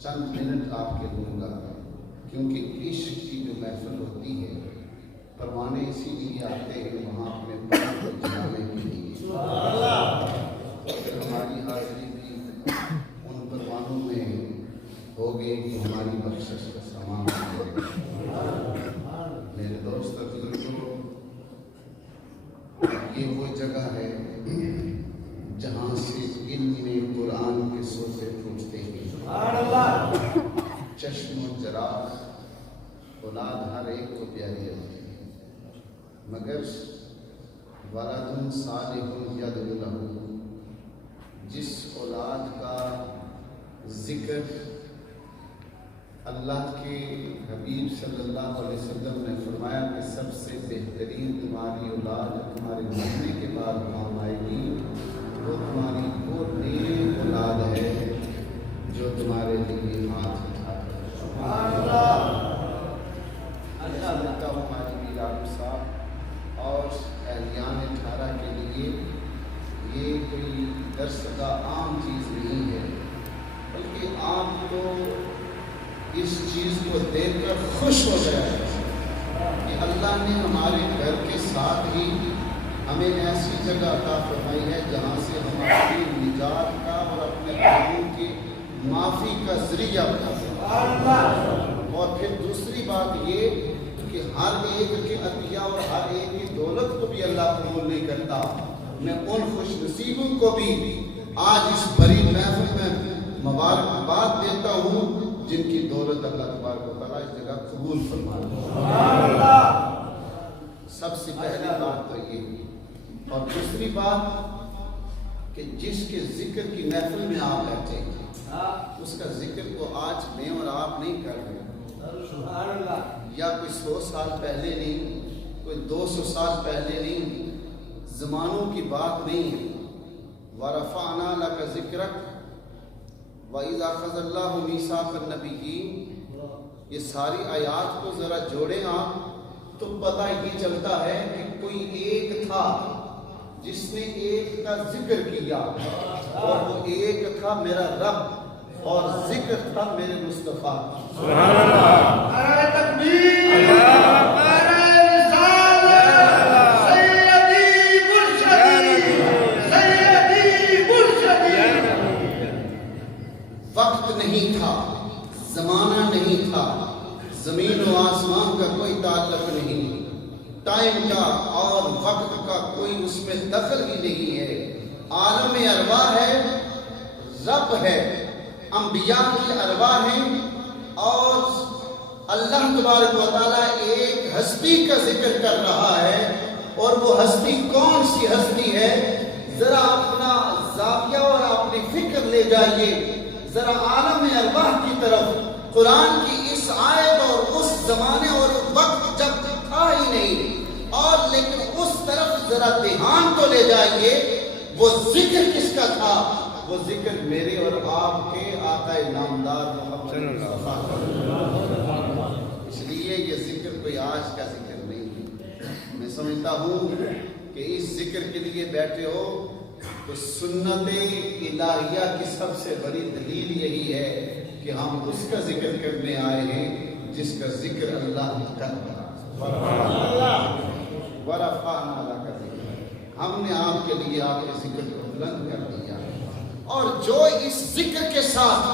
چند منٹ آپ کے لوں گا، کیونکہ عشق کی جو محفل ہوتی ہے پروانے اسی لیے آتے ہیں وہاں اپنے پاؤں کو جلانے کے لیے، ہماری حاضری بھی ان پروانوں میں ہوگی کہ ہماری بخشش کا سامان ہے۔ میرے دوست بزرگوں، یہ وہ جگہ ہے جہاں سے علم قرآن کے سوزے پھوٹتے ہیں۔ چشم و چراغ اولاد ہر ایک کو پیاری ہوتی ہے، مگر ولد صالح یدعو لہ، جس اولاد کا ذکر اللہ کے حبیب صلی اللہ علیہ وسلم نے فرمایا کہ سب سے بہترین تمہاری اولاد تمہارے مرنے کے بعد کام آئے گی، وہ تمہاری وہ نیک اولاد ہے جو تمہارے لیے ہاتھ اٹھا دیتا ہوں ہماری میراب صاحب اور اہلیان 18 کے لیے یہ کوئی درس کا عام چیز نہیں ہے، بلکہ آپ کو اس چیز کو دیکھ کر خوش ہو جائے کہ اللہ نے ہمارے گھر کے ساتھ ہی ہمیں ایسی جگہ عطا فرمائی ہے جہاں سے ہم اپنی نجات کا اور اپنے گناہوں کی معافی کا ذریعہ بنا۔ اور پھر دوسری بات یہ کہ ہر ایک کے عطیہ اور ہر ایک کی دولت کو بھی اللہ قبول نہیں کرتا۔ میں ان خوش نصیبوں کو بھی آج اس بڑی محفل میں مبارکباد دیتا ہوں جن کی دولت اللہ تبارک و تعالیٰ اس جگہ قبول فرماتا ہے۔ سب سے پہلی بات تو یہ، اور دوسری بات کہ جس کے ذکر کی محفل میں آپ بیٹھے اس کا ذکر کو آج میں اور آپ نہیں کر رہے، یا کوئی 100 سال پہلے نہیں، کوئی 200 سال پہلے نہیں، زمانوں کی بات نہیں ہے۔ وَرَفَعْنَا لَكَ ذِكْرَكَ وَإِذَا أَخَذَ اللَّهُ مِيثَاقَ النَّبِيِّينَ، یہ ساری آیات کو ذرا جوڑیں آپ تو پتہ یہ چلتا ہے کہ کوئی ایک تھا جس نے ایک کا ذکر کیا، اور وہ ایک تھا میرا رب، اور ذکر تھا میرے مصطفیٰ۔ سبحان اللہ، نعرہ تکبیر، نعرہ رسالت، سیدی مرشدی، سیدی مرشدی۔ وقت نہیں تھا، زمانہ نہیں تھا، زمین و آسمان کا کوئی تعلق نہیں، ٹائم کا اور وقت کا کوئی اس میں دخل ہی نہیں ہے۔ عالم ارواح ہے، رب ہے، انبیاء کی ارواح ہیں، اور اللہ تبارک و تعالیٰ ایک ہستی کا ذکر کر رہا ہے، اور وہ ہستی کون سی ہستی ہے؟ ذرا اپنا زاویہ اور اپنی فکر لے جائیے ذرا عالم ارواح کی طرف۔ قرآن کی اس آیت اور اس زمانے اور وقت جب تھا ہی نہیں، اور لیکن اس طرف ذرا دھیان تو لے جائیے، وہ ذکر کس کا تھا؟ وہ ذکر میرے اور آپ کے آقا نامدار محمد مصطفیٰ۔ اس لیے یہ ذکر کوئی آج کا ذکر نہیں ہے۔ میں سمجھتا ہوں کہ اس ذکر کے لیے بیٹھے ہو تو سنت الہیہ کی سب سے بڑی دلیل یہی ہے کہ ہم اس کا ذکر کرنے آئے ہیں جس کا ذکر اللہ کر رہا ہے۔ وَرَفَعْنَا لَكَ ذِكْرَكَ، ہم نے آپ کے لیے آپ کے ذکر کو بلند کر دیا، اور جو اس ذکر کے ساتھ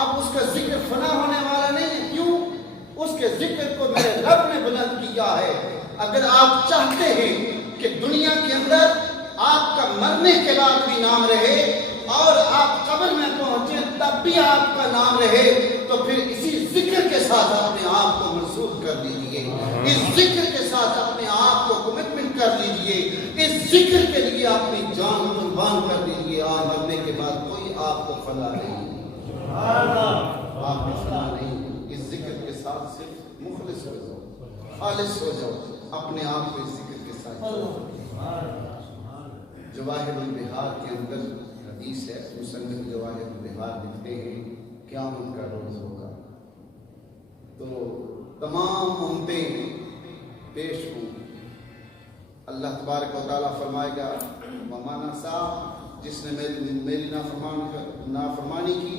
اب اس کا ذکر فنا ہونے والا نہیں ہے۔ کیوں؟ اس کے ذکر کو میرے رب نے بلند کیا ہے۔ اگر آپ چاہتے ہیں کہ دنیا کے اندر آپ کا مرنے کے بعد بھی نام رہے اور آپ قبر میں پہنچے تب بھی آپ کا نام رہے، تو پھر اسی ذکر کے ساتھ اپنے آپ کو منسوخ کر لیجئے، اس ذکر کے ساتھ اپنے آپ کو کمٹمنٹ کر لیجئے، اس ذکر کے لیے اپنی جان قربان کر لیجئے۔ آج مرنے کے بعد کوئی آپ کو فلاح نہیں، آپ کو فلاح نہیں۔ اس ذکر کے ساتھ صرف مخلص ہو جاؤ، خالص ہو جاؤ، اپنے آپ کو اس ذکر کے ساتھ جوڑو۔ جواہر البحار کے اندر حدیث ہے، مصنف جواہر البحار لکھتے ہیں قیامت کا روز ہوگا تو تمام امتیں پیش ہوں، اللہ تبارک و تعالیٰ فرمائے گا وَمَنْ عَصَىٰ، جس نے میری نافرمانی کی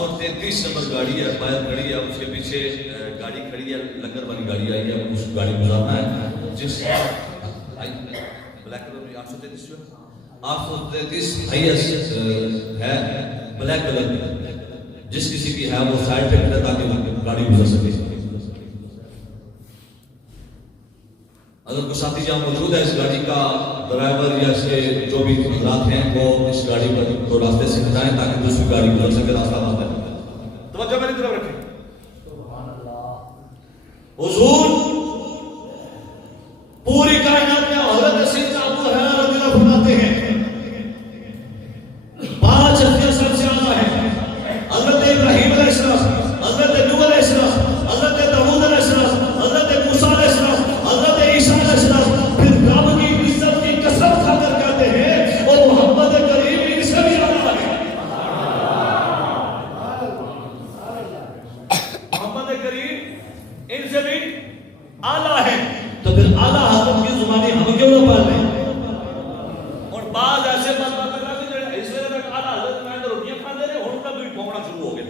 833 نمبر گاڑی ہے، باہر کھڑی ہے، اس کے پیچھے گاڑی کھڑی ہے، لنگر والی گاڑی آئی ہے، اس گاڑی گزارنا ہے جس بلیک کلر میں 833 ہائیسٹ ہے بلیک کلر میں، جس کسی کی ہے وہ سائڈ پہ کھڑے تاکہ گاڑی گزر سکے. اگر کوئی ساتھی جہاں موجود ہے اس گاڑی کا ڈرائیور یا اس کے جو بھی حضرات ہیں وہ اس گاڑی پر تو راستے سے ہٹائیں تاکہ دوسری گاڑی گزر سکے، راستہ بند ہے. توجہ میری طرف رکھیں. حضور پوری کائنات میں حضرت سیدنا ابو ہریرہ رضی اللہ فرماتے ہیں 5 انبیاء سب سے اعلیٰ ہیں. حضرت ابراہیم علیہ السلام، حضرت نوح علیہ السلام، حضرت داؤد علیہ السلام، حضرت موسیٰ علیہ السلام، حضرت عیسیٰ علیہ السلام. پھر رب کی عزت کی قسم کھا کر کہتے ہیں اور محمد کریم ان سے بھی اعلیٰ ہے. محمد کریم ان سے بھی اعلیٰ ہے. تو پھر اعلیٰ حضرت کی زبانی ہم کیوں نہ پال لیں؟ اور بعض ایسے بات کرنا کہ اس وجہ تک اعلیٰ حضرت میں روٹیاں کھا دے رہے ہوں تک بھی پھونکنا شروع ہو گئے.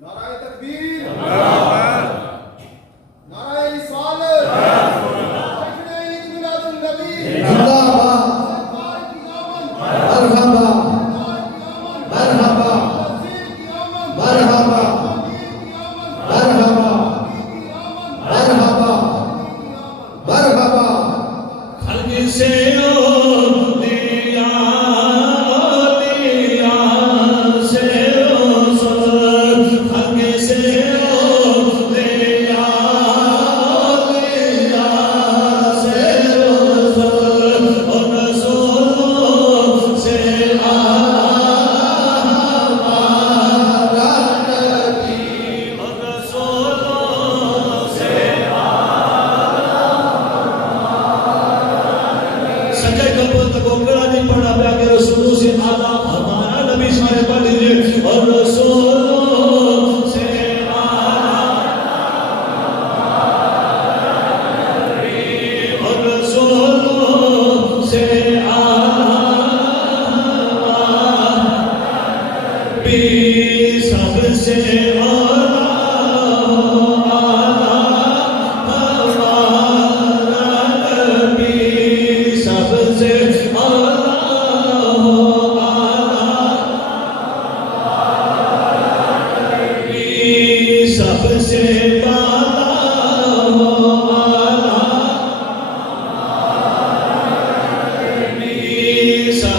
نعرہ تکبیر، نعرہ رسالت، جشن عید میلاد النبی، زندہ سرکار کی آمد، مرحبا مرحبا وزیر کی آمد، مرحبا وزیر کی آمد، مرحبا وزیر کی آمد، مرحبا مرحبا. خلق سے اولیاء، اولیاء سے رسول، خلق سے اولیاء، اولیاء سے رسول، اور رسولوں سے ہمارا نبی، اور رسولوں سے سجے کبر تک اوپرا نہیں پڑا پیا کہ رسولوں سے اعلیٰ ہمارا نبی. سارے پڑھ لیجیے اور رسولوں سے اعلیٰ نبی، اور رسولوں سے اعلیٰ نبی، سب سے اعلیٰ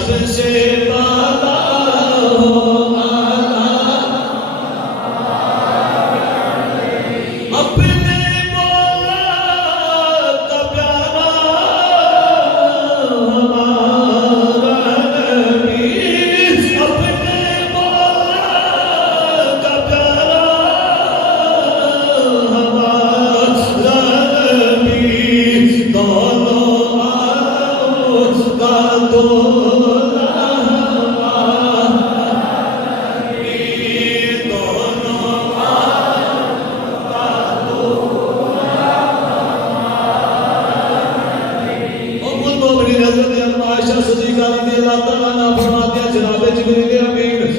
سب سے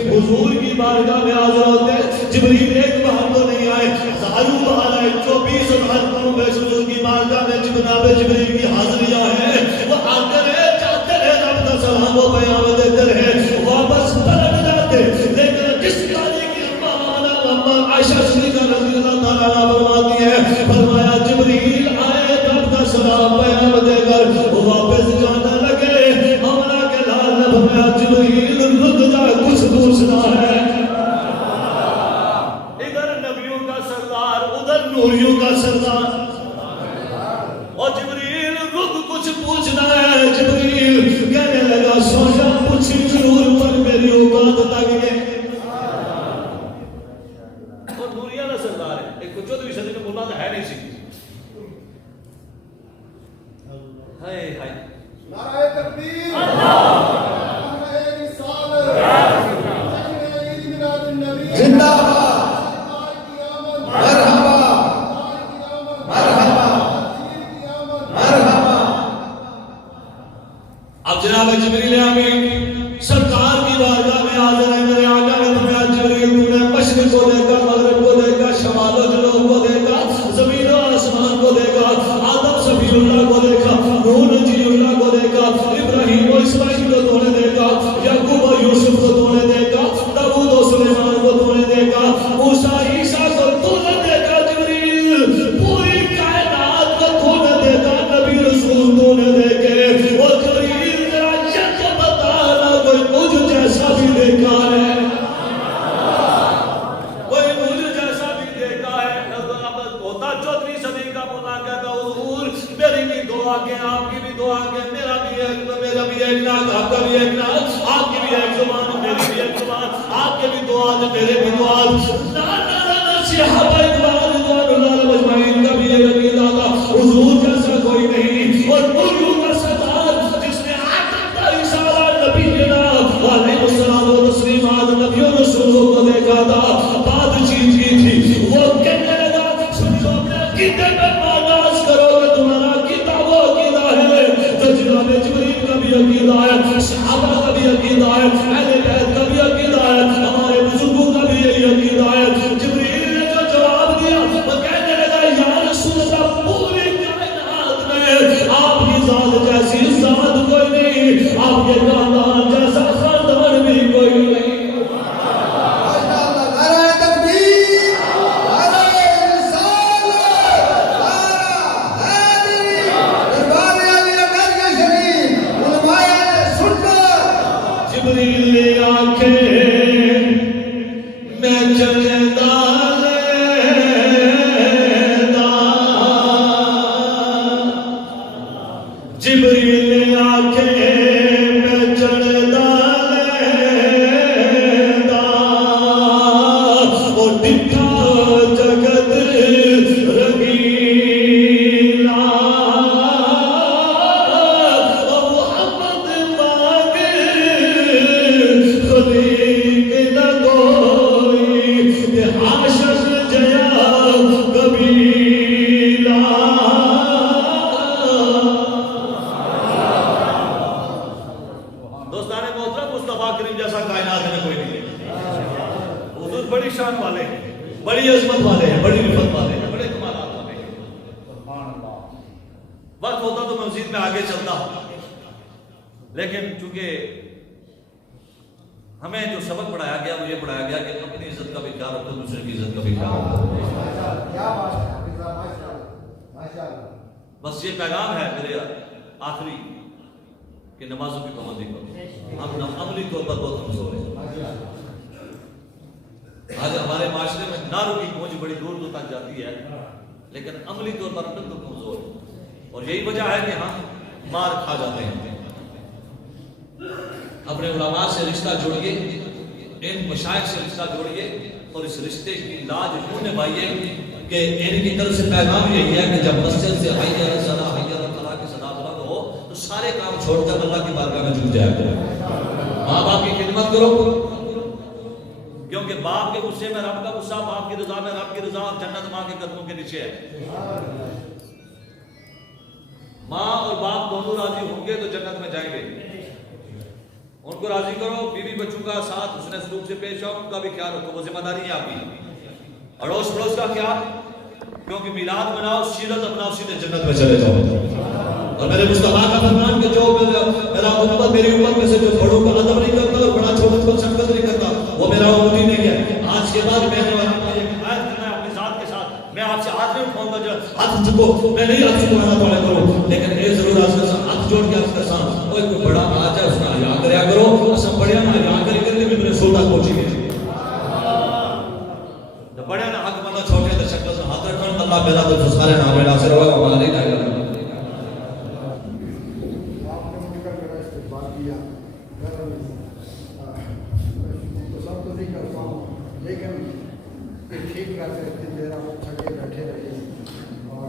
حضور کی بارگاہ میں حاضر ہوتے ہیں. جبریل ایک بار تو نہیں آئے، ہزاروں بار آئے، 24,000 قوم میں حضور کی بارگاہ میں جناب جبریل کی حاضریاں ہیں. وہ آتے رہے، جاتے رہے، رب کا سلام و پیام دیتے رہے، واپس پلٹ جاتے. لیکن جس تاریخ کی اماں عائشہ صدیقہ رضی اللہ تعالیٰ عنہا فرماتی ہے، فرمایا جبریل آئے رب کا سلام پیام دے کر وہ واپس جانے لگے. مولا کے لال نے فرمایا جبریل رک جا، کچھ دوسرا ہے. ادھر نبیوں کا سردار، ادھر نوریوں کا سردار. اور جبریل رک، کچھ پوچھنا ہے. جبریل کہنے لگا سوچا پوچھی ضرور پر میری اوقات تک گئے. اور نوریہ کا سردار ہے، ایک 14ویں صدی میں مولا ہے نہیں سی. ہائے ہائے نعرہ تکبیر، نعرہ رسالت، جشن عید میلاد النبی، زندہ سرکار کی آمد، مرحبا سرکار کی آمد، مرحبا وزیر کی آمد. مرحبا. اب جناب جبریل امین سرکار کی بارگاہ میں حاضر ہیں. میرے آقا نے فرمایا جبریل تو نے مشرق کو دیکھا، مغرب کو دیکھا، شمال و جنوب کو دیکھا، زمین و آسمان کو دیکھا، آدم صفی اللہ کو دیکھا، نوح نجی اللہ کو دیکھا، ابراہیم و اسماعیل کو تو نے دیکھا، یعقوب و یوسف کو تو نے دیکھا، داؤد و سلیمان کو تو نے دیکھا، موسیٰ عیسیٰ کو تو نے دیکھا. جبریل پوری کائنات کو تو نے دیکھا، نبی رسول تو نے دیکھے. اور جبریل ذرا یہ تو بتانا کوئی مجھ جیسا بھی دیکھا ہے، کوئی مجھ جیسا بھی دیکھا ہے. ہوتا 14ویں صدی کا مولا کہتا حضور میری بھی دو آنکھیں، آپ کی بھی دو آنکھیں، میرا بھی ایک ناک، آپ کا بھی ایک ناک، آپ کی بھی ایک زبان، میری بھی ایک زبان، آپ کے بھی دو ہاتھ، میرے بھی دو ہاتھ. صحابہ اکرام رضوان اللہ علیہم اجمعین کا بھی یہ عقیدہ تھا حضور جیسا کوئی نہیں. اور نبیوں کا سردار جس نے 48 سالہ نبی جناب علیہ السلام و تسلیمات نبیوں رسولوں کو دیکھا تھا، بات چیز کی تھی. وہ کہنے لگا سنو اپنے عقیدے میں ماناز کرو کہ تمہارا عقیدہ وہ عقیدہ ہے جو جناب جبریل کا بھی عقیدہ ہے، صحابہ کا بھی عقیدہ ہے، اہل بیت کا بھی عقیدہ ہے، ہمارے بزرگوں کا بھی یہی عقیدہ ہے. جبریل نے جو جواب دیا وہ کہنے لگا یا رسول اللہ پوری کائنات میں آپ کی ذات جیسی ذات کوئی نہیں، آپ کے خاندان جیسا خاندان بھی کوئی نہیں. جبریل نے آنکھیں میں چلتا جبریل نے آنکھیں میں چلتا اور دکھا جگت رنگیلا محمد مانگے خلیق نہ کوئی حاشر جیا قبیلہ. دوستان محترم مصطفیٰ کریم جیسا کائنات میں کوئی نہیں ہے. حضور بڑی شان والے ہیں، بڑی عظمت والے ہیں، بڑی رفت والے ہیں، بڑے کمالات والے ہیں. وقت ہوتا تو میں مزید میں آگے چلتا ہوں، لیکن چونکہ ہمیں جو سبق پڑھایا گیا وہ یہ پڑھایا گیا کہ اپنی عزت کا بھی خیال رکھو، دوسرے کی عزت کا بھی خیال رکھو. بس یہ پیغام ہے میرے آخری کہ نمازوں کی پابندی کرو. ہم عملی طور پر بہت کمزور ہیں. آج ہمارے معاشرے میں نعروں کی پہنچ بڑی دور دور تک جاتی ہے، لیکن عملی طور پر بالکل کمزور ہے. اور یہی وجہ ہے کہ ہم مار کھا جاتے ہیں. اپنے علماء سے رشتہ جوڑیے، ان مشائخ سے رشتہ جوڑیے، اور اس رشتے کی لاج کیوں نبھائیے کہ ان کی طرف سے پیغام یہی ہے کہ جب مسجد سے حی علی الصلاۃ حی علی الفلاح کی صدا بلند ہو تو سارے کام چھوڑ کر اللہ کی بارگاہ میں جھک جایا کرو. ماں باپ کی خدمت کرو، کیونکہ باپ کے غصے میں رب کا غصہ، باپ کی رضا میں رب کی رضا، اور جنت ماں کے قدموں کے نیچے ہے. ماں اور باپ دونوں راضی ہوں گے تو جنت میں جائیں گے. ان کو راضی کرو، بیوی بچوں کا ساتھ حسن سلوک سے پیش آؤ، ان کا بھی خیال رکھو، وہ ذمہ داری ہے آپ کی. اڑوس پڑوس کا خیال، کیونکہ میلاد مناؤ، سیرت اپناؤ، سیدھے جنت میں چلے جاؤ. اور میرے مصطفیٰ کا فرمان کہ جو میرا امت میری امت میں سے جو بڑوں کا ادب نہیں کرتا اور بڑا چھوٹوں کو شفقت نہیں کرتا وہ میرا امتی نہیں ہے. آج کے بعد میں نے اپنی ذات کے ساتھ میں آپ سے ہاتھ نہیں اٹھاؤں گا، جو ہاتھ چکو میں نہیں ہاتھ چکوانا پڑے کروں، لیکن یہ ضرور آپ کے ساتھ ہاتھ جوڑ کے آپ کے ساتھ کوئی بڑا آ جائے اس کا حیا کریا کرو. سب بڑے نا حیا کر کے بھی میرے سوٹا پہنچی گئے. بڑے نا حق بندہ چھوٹے تو شکل سے ہاتھ رکھن اللہ میرا تو سارے نام میرا سے رہا ہمارا نہیں جائے گا. لیکن ٹھیک رہتے میرا وہ تھکے بیٹھے رہے اور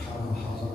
18,000